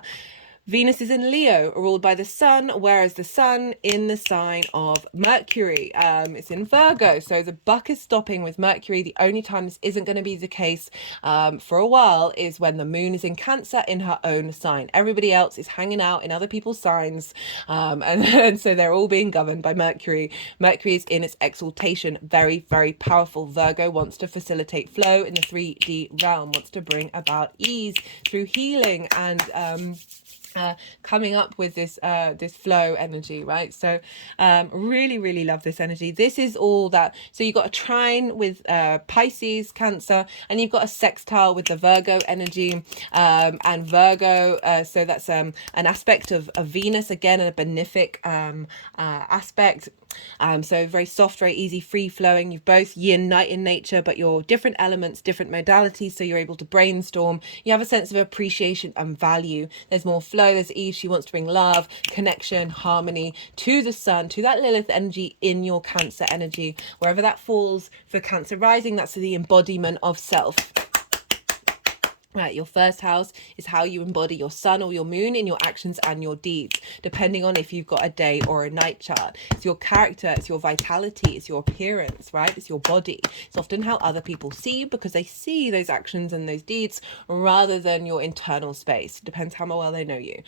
Venus is in Leo, ruled by the Sun, whereas the Sun in the sign of Mercury. It's in Virgo, so the buck is stopping with Mercury. The only time this isn't going to be the case for a while is when the Moon is in Cancer in her own sign. Everybody else is hanging out in other people's signs, and so they're all being governed by Mercury. Mercury is in its exaltation, very, very powerful. Virgo wants to facilitate flow in the 3D realm, wants to bring about ease through healing and coming up with this this flow energy, right? So really love this energy. This is all that. So you've got a trine with Pisces, Cancer, and you've got a sextile with the Virgo energy, and Virgo, so that's an aspect of Venus, again, a benefic aspect. So very soft, very easy, free flowing. You've both yin, night in nature, but you're different elements, different modalities. So you're able to brainstorm. You have a sense of appreciation and value. There's more flow, there's ease. She wants to bring love, connection, harmony to the sun, to that Lilith energy in your Cancer energy. Wherever that falls for Cancer rising, that's the embodiment of self. Right, your first house is how you embody your sun or your moon in your actions and your deeds, depending on if you've got a day or a night chart. It's your character, it's your vitality, it's your appearance, right? It's your body. It's often how other people see you because they see those actions and those deeds rather than your internal space. Depends how well they know you.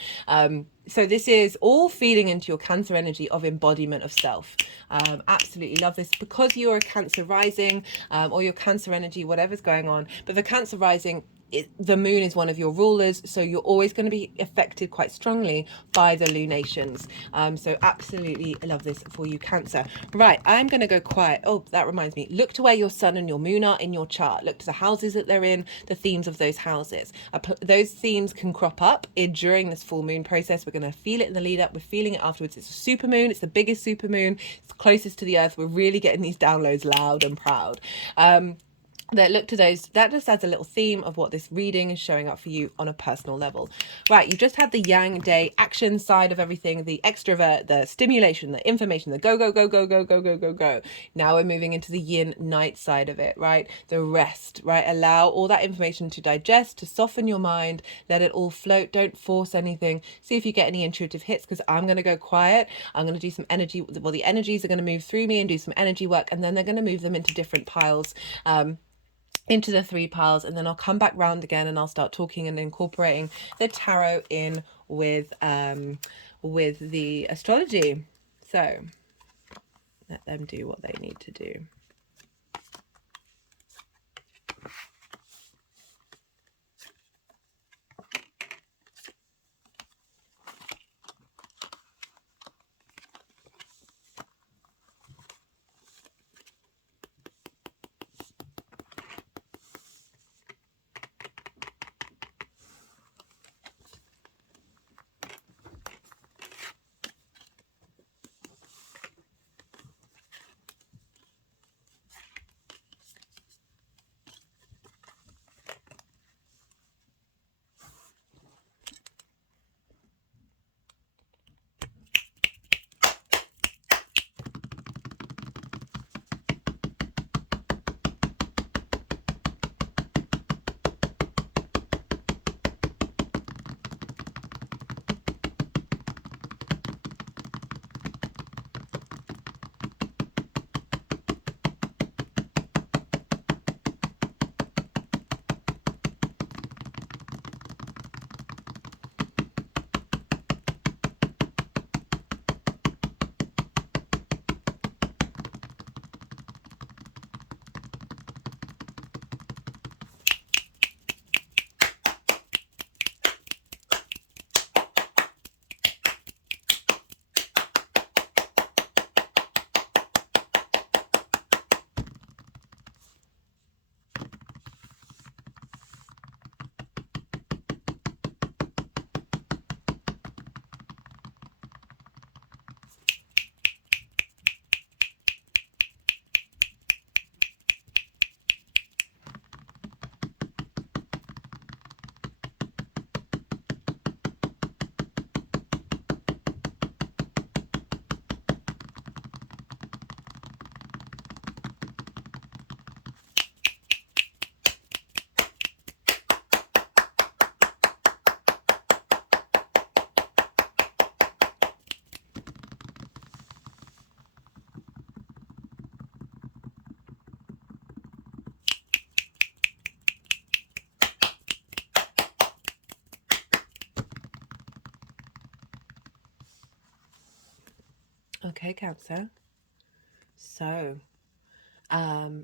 So this is all feeding into your Cancer energy of embodiment of self. Absolutely love this because you're a Cancer rising or your Cancer energy, whatever's going on. But the Cancer rising, the moon is one of your rulers, so you're always going to be affected quite strongly by the lunations. So absolutely love this for you, Cancer. Right, I'm going to go quiet. Oh, that reminds me, look to where your sun and your moon are in your chart. Look to the houses that they're in, the themes of those houses. Those themes can crop up during this full moon process. We're going to feel it in the lead up, we're feeling it afterwards. It's a super moon, it's the biggest super moon, it's closest to the earth. We're really getting these downloads loud and proud. That look to those, that just adds a little theme of what this reading is showing up for you on a personal level. Right, you just had the yang day action side of everything, the extrovert, the stimulation, the information, the go, go, go, go, go, go, go, go, go. Now we're moving into the yin night side of it, right? The rest, right? Allow all that information to digest, to soften your mind, let it all float. Don't force anything. See if you get any intuitive hits, because I'm going to go quiet. I'm going to do some energy. Well, the energies are going to move through me and do some energy work, and then they're going to move them into different piles. Into the 3 piles, and then I'll come back round again and I'll start talking and incorporating the tarot in with the astrology. So let them do what they need to do. Okay, Cancer. So,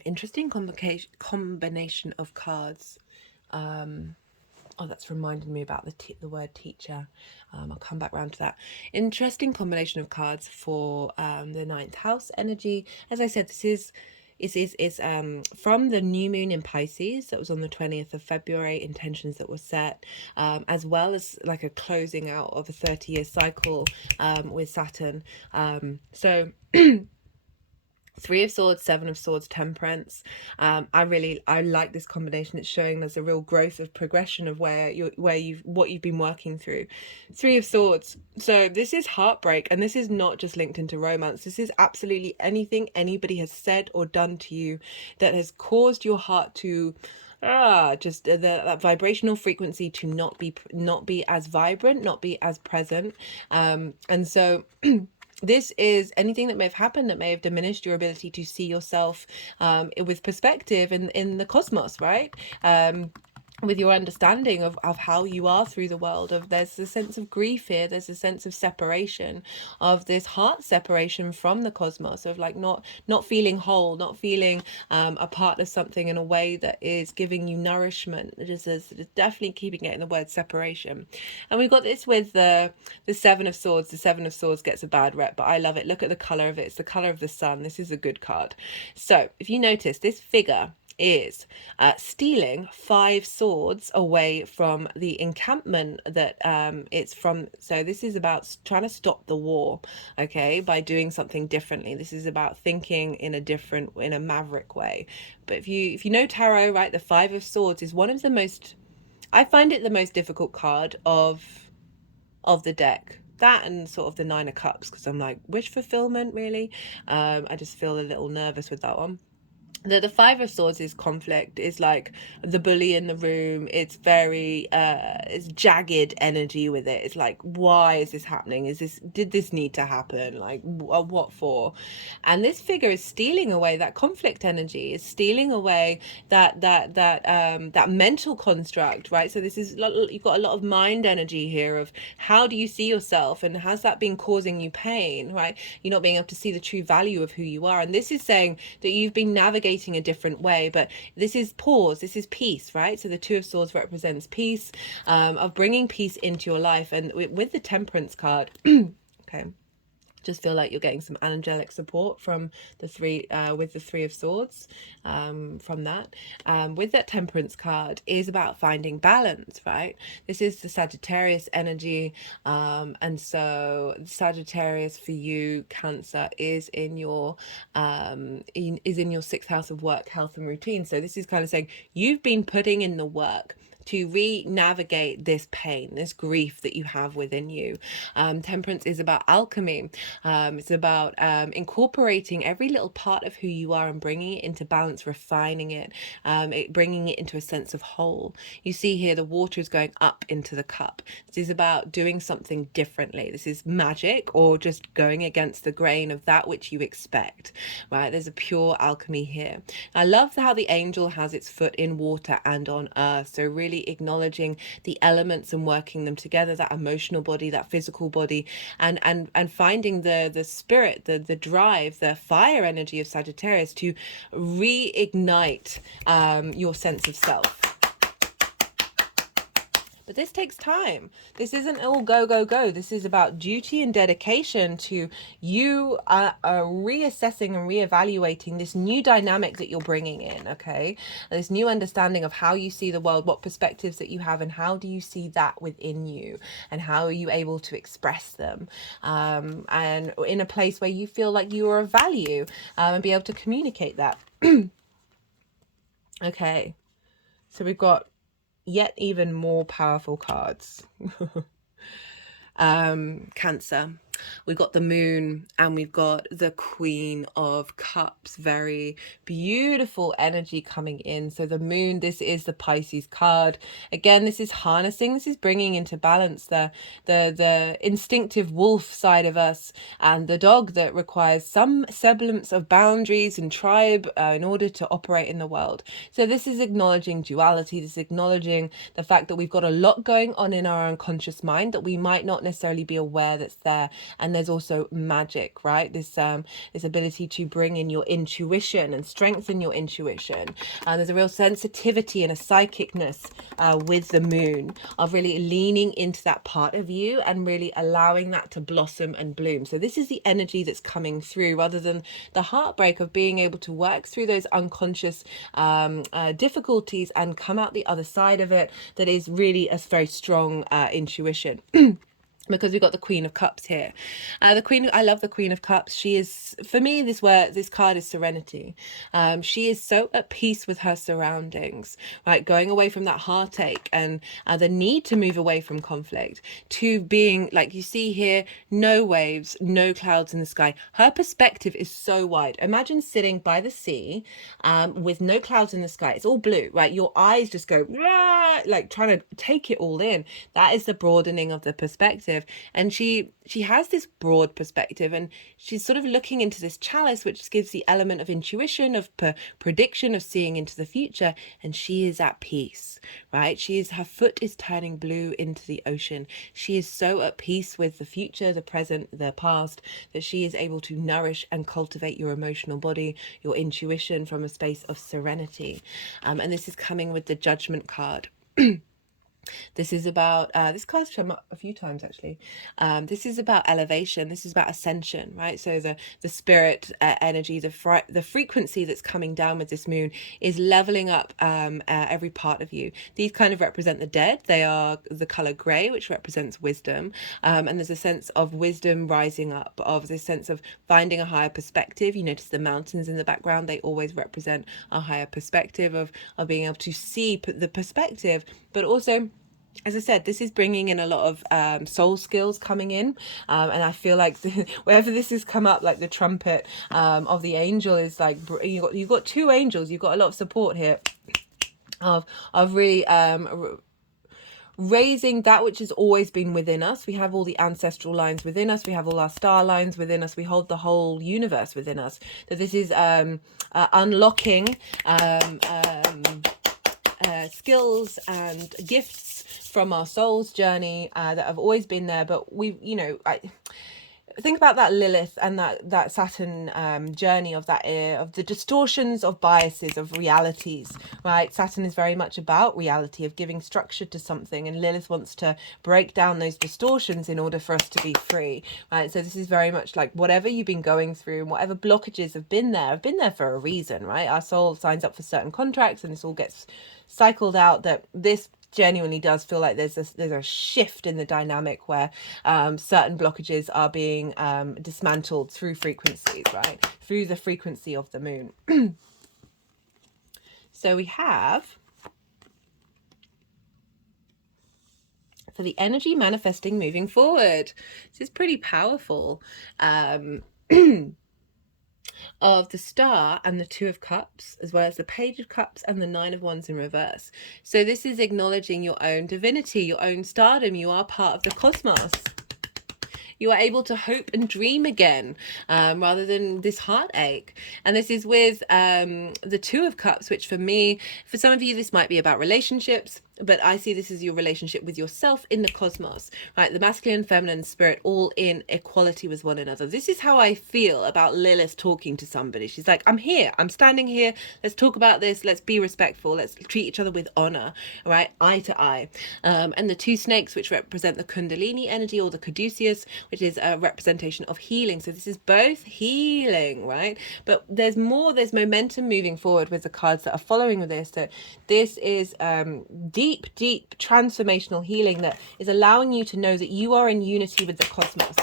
interesting combination of cards. Oh, that's reminded me about the word teacher. I'll come back around to that. Interesting combination of cards for the ninth house energy. As I said, this is from the new moon in Pisces that was on the 20th of February, intentions that were set, as well as like a closing out of a 30-year cycle with Saturn. So Three of Swords, Seven of Swords, Temperance. I like this combination. It's showing there's a real growth of progression of what you've been working through. Three of Swords. So this is heartbreak, and this is not just linked into romance. This is absolutely anything anybody has said or done to you that has caused your heart to just that vibrational frequency to not be as vibrant, not be as present, and so this is anything that may have happened that may have diminished your ability to see yourself with perspective in the cosmos, right? With your understanding of how you are through the world. Of there's a sense of grief here, there's a sense of separation, of this heart separation from the cosmos, of like not feeling whole, not feeling a part of something in a way that is giving you nourishment. Just as definitely keeping it in the word separation. And we've got this with the Seven of Swords. The Seven of Swords gets a bad rep, but I love it. Look at the color of it. It's the color of the sun. This is a good card. So if you notice, this figure is stealing 5 swords away from the encampment that it's from. So this is about trying to stop the war, okay, by doing something differently. This is about thinking in a maverick way. But if you know tarot, right, the 5 of Swords is one of the most, I find it the most difficult card of the deck. That and sort of the 9 of Cups, because I'm like, wish fulfillment, really? I just feel a little nervous with that one. The 5 of Swords is conflict, is like the bully in the room. It's very it's jagged energy with it. It's like, why is this happening? Did this need to happen? Like, what for? And this figure is stealing away that conflict energy, is stealing away that mental construct, right? So this is, you've got a lot of mind energy here of how do you see yourself, and has that been causing you pain, right? You're not being able to see the true value of who you are. And this is saying that you've been navigating a different way, but this is pause, this is peace, right? So the 2 of Swords represents peace, of bringing peace into your life. And with the Temperance card, okay, just feel like you're getting some angelic support from the 3 with the 3 of Swords, from that. With that Temperance card is about finding balance, right? This is the Sagittarius energy, and so Sagittarius for you, Cancer, is in your 6th house of work, health and routine. So this is kind of saying you've been putting in the work to re-navigate this pain, this grief that you have within you. Temperance is about alchemy. It's about incorporating every little part of who you are and bringing it into balance, refining it, bringing it into a sense of whole. You see here the water is going up into the cup. This is about doing something differently. This is magic, or just going against the grain of that which you expect, right? There's a pure alchemy here. I love how the angel has its foot in water and on earth. So really acknowledging the elements and working them together, that emotional body, that physical body, and finding the spirit, the drive, the fire energy of Sagittarius to reignite your sense of self. But this takes time. This isn't all go, go, go. This is about duty and dedication to you reassessing and reevaluating this new dynamic that you're bringing in, okay? This new understanding of how you see the world, what perspectives that you have, and how do you see that within you, and how are you able to express them, and in a place where you feel like you are of value, and be able to communicate that. Okay, so we've got yet even more powerful cards. Cancer. We've got the Moon, and we've got the Queen of Cups. Very beautiful energy coming in. So the Moon, this is the Pisces card. Again, this is harnessing. This is bringing into balance the instinctive wolf side of us, and the dog that requires some semblance of boundaries and tribe in order to operate in the world. So this is acknowledging duality. This is acknowledging the fact that we've got a lot going on in our unconscious mind that we might not necessarily be aware that's there. and there's also magic, right? This ability to bring in your intuition and strengthen your intuition. There's a real sensitivity and a psychicness with the moon, of really leaning into that part of you and really allowing that to blossom and bloom. So this is the energy that's coming through, rather than the heartbreak of being able to work through those unconscious difficulties and come out the other side of it. That is really a very strong intuition. Because we've got the Queen of Cups here. I love the Queen of Cups. She is, for me, this card is serenity. She is so at peace with her surroundings, right? Going away from that heartache and the need to move away from conflict, to being, like you see here, no waves, no clouds in the sky. Her perspective is so wide. Imagine sitting by the sea with no clouds in the sky. It's all blue, right? Your eyes just go, like trying to take it all in. That is the broadening of the perspective. And she has this broad perspective, and she's sort of looking into this chalice, which gives the element of intuition, of prediction, of seeing into the future. And she is at peace, right? Her foot is turning blue into the ocean. She is so at peace with the future, the present, the past, that she is able to nourish and cultivate your emotional body, your intuition, from a space of serenity. And this is coming with the Judgment card. This is about, this card's come up a few times actually. This is about elevation. This is about ascension, right? So the spirit energy, the frequency that's coming down with this moon is leveling up every part of you. These kind of represent the dead. They are the color gray, which represents wisdom. And there's a sense of wisdom rising up, of this sense of finding a higher perspective. You notice the mountains in the background, they always represent a higher perspective of being able to see the perspective, but also, as I said, this is bringing in a lot of soul skills coming in, and I feel like wherever this has come up, like the trumpet of the angel is like, you've got two angels, you've got a lot of support here of really raising that which has always been within us. We have all the ancestral lines within us, we have all our star lines within us, we hold the whole universe within us. That this is unlocking skills and gifts from our soul's journey that have always been there. But I think about that Lilith and that Saturn journey of of the distortions of biases of realities, right? Saturn is very much about reality, of giving structure to something, and Lilith wants to break down those distortions in order for us to be free, right? So this is very much like whatever you've been going through and whatever blockages have been there for a reason, right? Our soul signs up for certain contracts and this all gets cycled out. That this genuinely does feel like there's a shift in the dynamic where certain blockages are being dismantled through frequencies, right? Through the frequency of the moon. So we have, for the energy manifesting moving forward, this is pretty powerful. Of the Star and the Two of Cups, as well as the Page of Cups and the Nine of Wands in reverse. So this is acknowledging your own divinity, your own stardom. You are part of the cosmos. You are able to hope and dream again, rather than this heartache. And this is with the Two of Cups, which for some of you, this might be about relationships, but I see this as your relationship with yourself in the cosmos, right? The masculine, feminine spirit, all in equality with one another. This is how I feel about Lilith talking to somebody. She's like, I'm here, I'm standing here. Let's talk about this. Let's be respectful. Let's treat each other with honor, right? Eye to eye. And the two snakes, which represent the Kundalini energy, or the Caduceus, which is a representation of healing. So this is both healing, right? But there's momentum moving forward with the cards that are following with this. That this is deep transformational healing that is allowing you to know that you are in unity with the cosmos.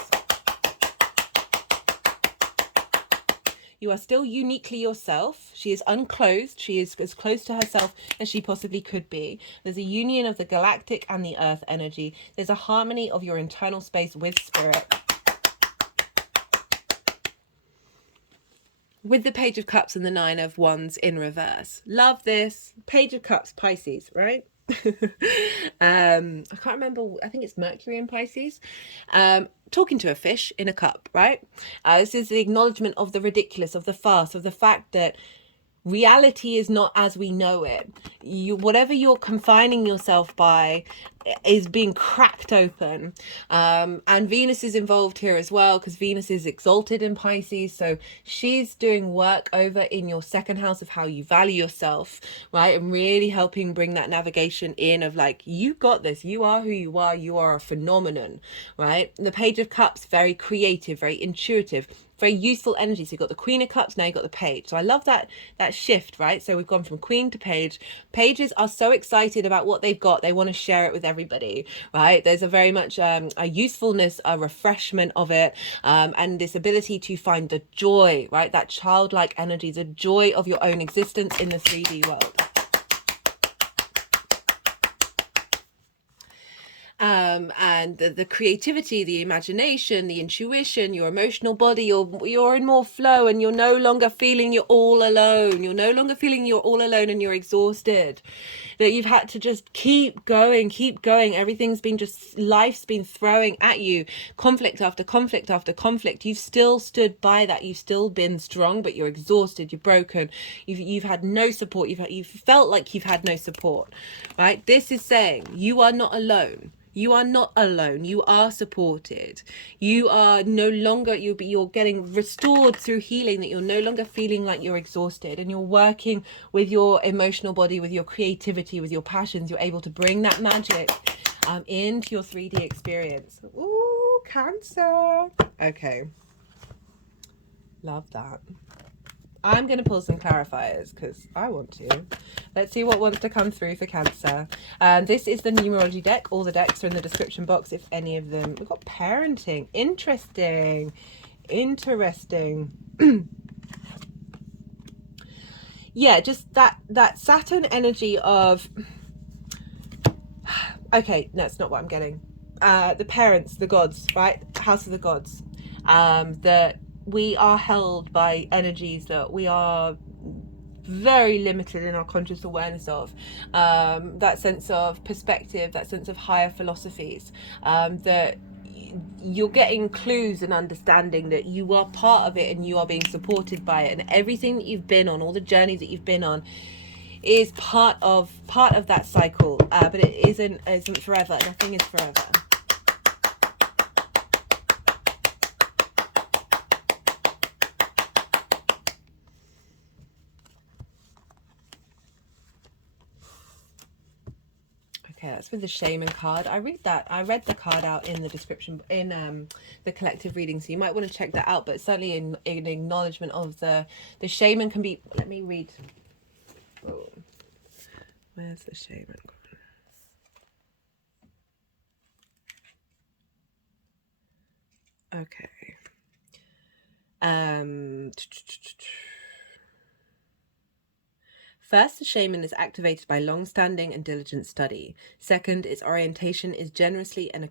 You are still uniquely yourself. She is unclothed. She is as close to herself as she possibly could be. There's a union of the galactic and the earth energy. There's a harmony of your internal space with spirit. With the Page of Cups and the Nine of Wands in reverse. Love this. Page of Cups, Pisces, right? I can't remember, I think it's Mercury in Pisces. Talking to a fish in a cup, right? This is the acknowledgement of the ridiculous, of the farce, of the fact that reality is not as we know it. Whatever you're confining yourself by is being cracked open. And Venus is involved here as well, because Venus is exalted in Pisces, so she's doing work over in your second house of how you value yourself, right? And really helping bring that navigation in of like, you got this, you are who you are a phenomenon, right? The Page of Cups, very creative, very intuitive, very useful energy. So you've got the Queen of Cups, now you've got the Page. So I love that shift, right? So we've gone from Queen to Page. Pages are so excited about what they've got, they want to share it with everybody, right? There's a very much a usefulness, a refreshment of it, and this ability to find the joy, right? That childlike energy, the joy of your own existence in the 3D world. And the creativity, the imagination, the intuition, your emotional body, you're in more flow, and you're no longer feeling you're all alone. You're no longer feeling you're all alone and you're exhausted. That you've had to just keep going. Everything's been just, life's been throwing at you conflict after conflict after conflict. You've still stood by that. You've still been strong, but you're exhausted. You're broken. You've had no support. You've felt like you've had no support, right? This is saying you are not alone. You are not alone. You are supported. You are no longer, you're getting restored through healing, that you're no longer feeling like you're exhausted, and you're working with your emotional body, with your creativity, with your passions. You're able to bring that magic into your 3D experience. Ooh, Cancer. Okay. Love that. I'm going to pull some clarifiers because I want to. Let's see what wants to come through for Cancer. This is the numerology deck. All the decks are in the description box if any of them. We've got parenting. Interesting. Yeah, just that Saturn energy of... Okay, no, it's not what I'm getting. The parents, the gods, right? House of the gods. That we are held by energies that we are very limited in our conscious awareness of, that sense of perspective, that sense of higher philosophies, that you're getting clues and understanding that you are part of it and you are being supported by it, and everything that you've been on, all the journeys that you've been on, is part of that cycle, but it isn't forever. Nothing is forever. Okay, that's with the Shaman card. I read the card out in the description in the collective reading, so you might want to check that out. But certainly in acknowledgement of the Shaman can be. Let me read. Oh, where's the Shaman card? Okay. First, the shaman is activated by long-standing and diligent study. Second, its orientation is generously and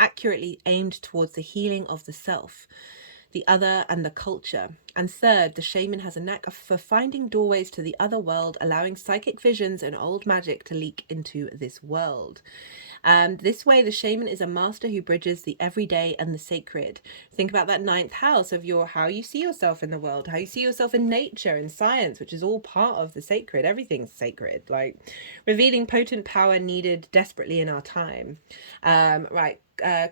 accurately aimed towards the healing of the self, the other, and the culture. And third, the shaman has a knack for finding doorways to the other world, allowing psychic visions and old magic to leak into this world. This way, the shaman is a master who bridges the everyday and the sacred. Think about that 9th house of how you see yourself in the world, how you see yourself in nature and science, which is all part of the sacred. Everything's sacred, like revealing potent power needed desperately in our time. Right.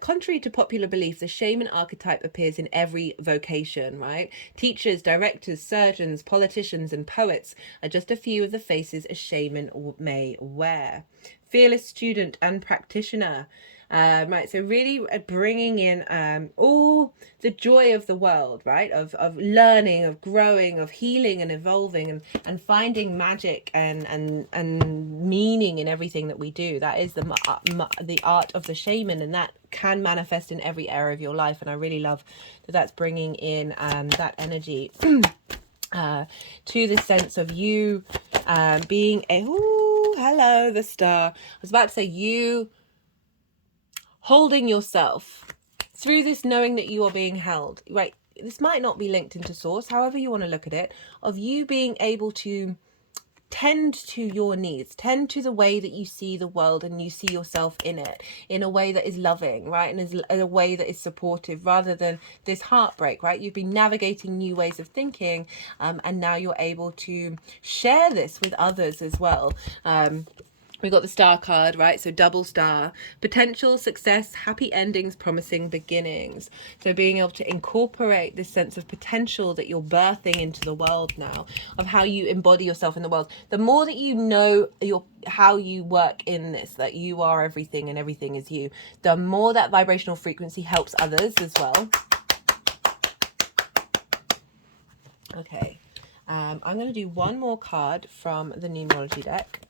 Contrary to popular belief, the shaman archetype appears in every vocation, right? Teachers, directors, surgeons, politicians, and poets are just a few of the faces a shaman may wear. Fearless student and practitioner. Right, so really bringing in all the joy of the world, right, of learning, of growing, of healing and evolving, and finding magic and meaning in everything that we do. That is the art of the shaman, and that can manifest in every area of your life. And I really love that that's bringing in that energy to the sense of you being a... Ooh, hello, the star. I was about to say you holding yourself through this, knowing that you are being held, right? This might not be linked into source, however you want to look at it, of you being able to tend to your needs, tend to the way that you see the world and you see yourself in it, in a way that is loving, right? And is in a way that is supportive, rather than this heartbreak, right? You've been navigating new ways of thinking, and now you're able to share this with others as well. We got the star card, right? So double star, potential, success, happy endings, promising beginnings. So being able to incorporate this sense of potential that you're birthing into the world now, of how you embody yourself in the world. The more that you know how you work in this, that you are everything and everything is you, the more that vibrational frequency helps others as well. Okay, I'm going to do one more card from the numerology deck.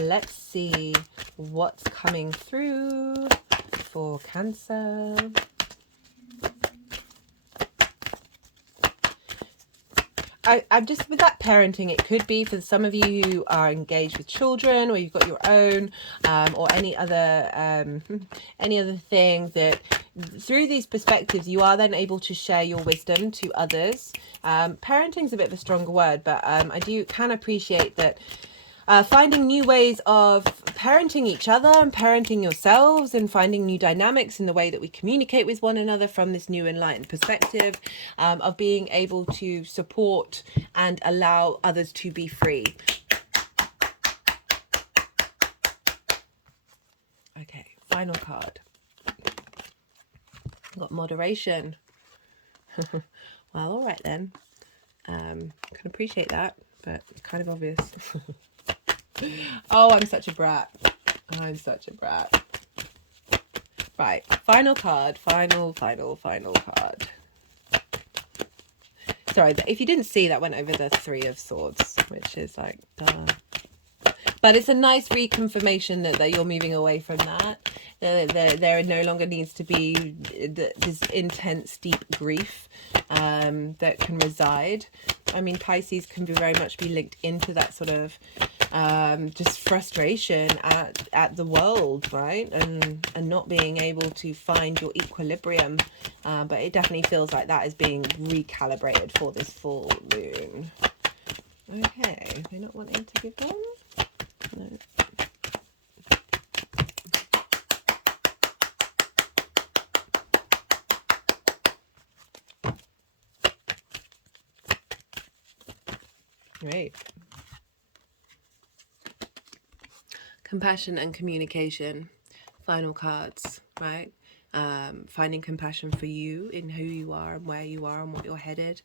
Let's see what's coming through for Cancer. I'm just with that parenting, it could be for some of you who are engaged with children, or you've got your own, or any other thing, that through these perspectives you are then able to share your wisdom to others. Parenting's a bit of a stronger word, but I can appreciate that. Finding new ways of parenting each other and parenting yourselves, and finding new dynamics in the way that we communicate with one another from this new enlightened perspective, of being able to support and allow others to be free. Okay, final card. Got moderation. Well, all right then. Can appreciate that, but it's kind of obvious. Oh, I'm such a brat. I'm such a brat. Right, final card. Final card. Sorry, if you didn't see, that went over the Three of Swords, which is like, duh. But it's a nice reconfirmation that you're moving away from that. There no longer needs to be this intense, deep grief that can reside. I mean, Pisces can very much be linked into that sort of just frustration at the world, right? And not being able to find your equilibrium. But it definitely feels like that is being recalibrated for this full moon. Okay, we're not wanting to give one? No. Great. Compassion and communication. Final cards, right? Finding compassion for you in who you are and where you are and what you're headed,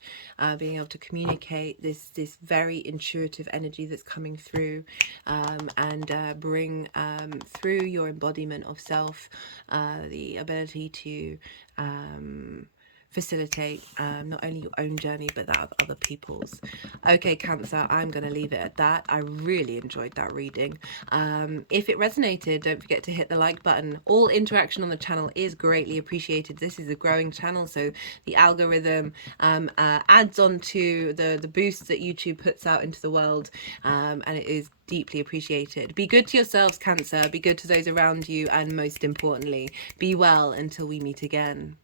being able to communicate this very intuitive energy that's coming through, and bring through your embodiment of self the ability to facilitate not only your own journey but that of other people's. Okay, Cancer, I'm going to leave it at that. I really enjoyed that reading. If it resonated, don't forget to hit the like button. All interaction on the channel is greatly appreciated. This is a growing channel, so the algorithm adds on to the boosts that YouTube puts out into the world, and it is deeply appreciated. Be good to yourselves, Cancer. Be good to those around you, and most importantly, be well until we meet again.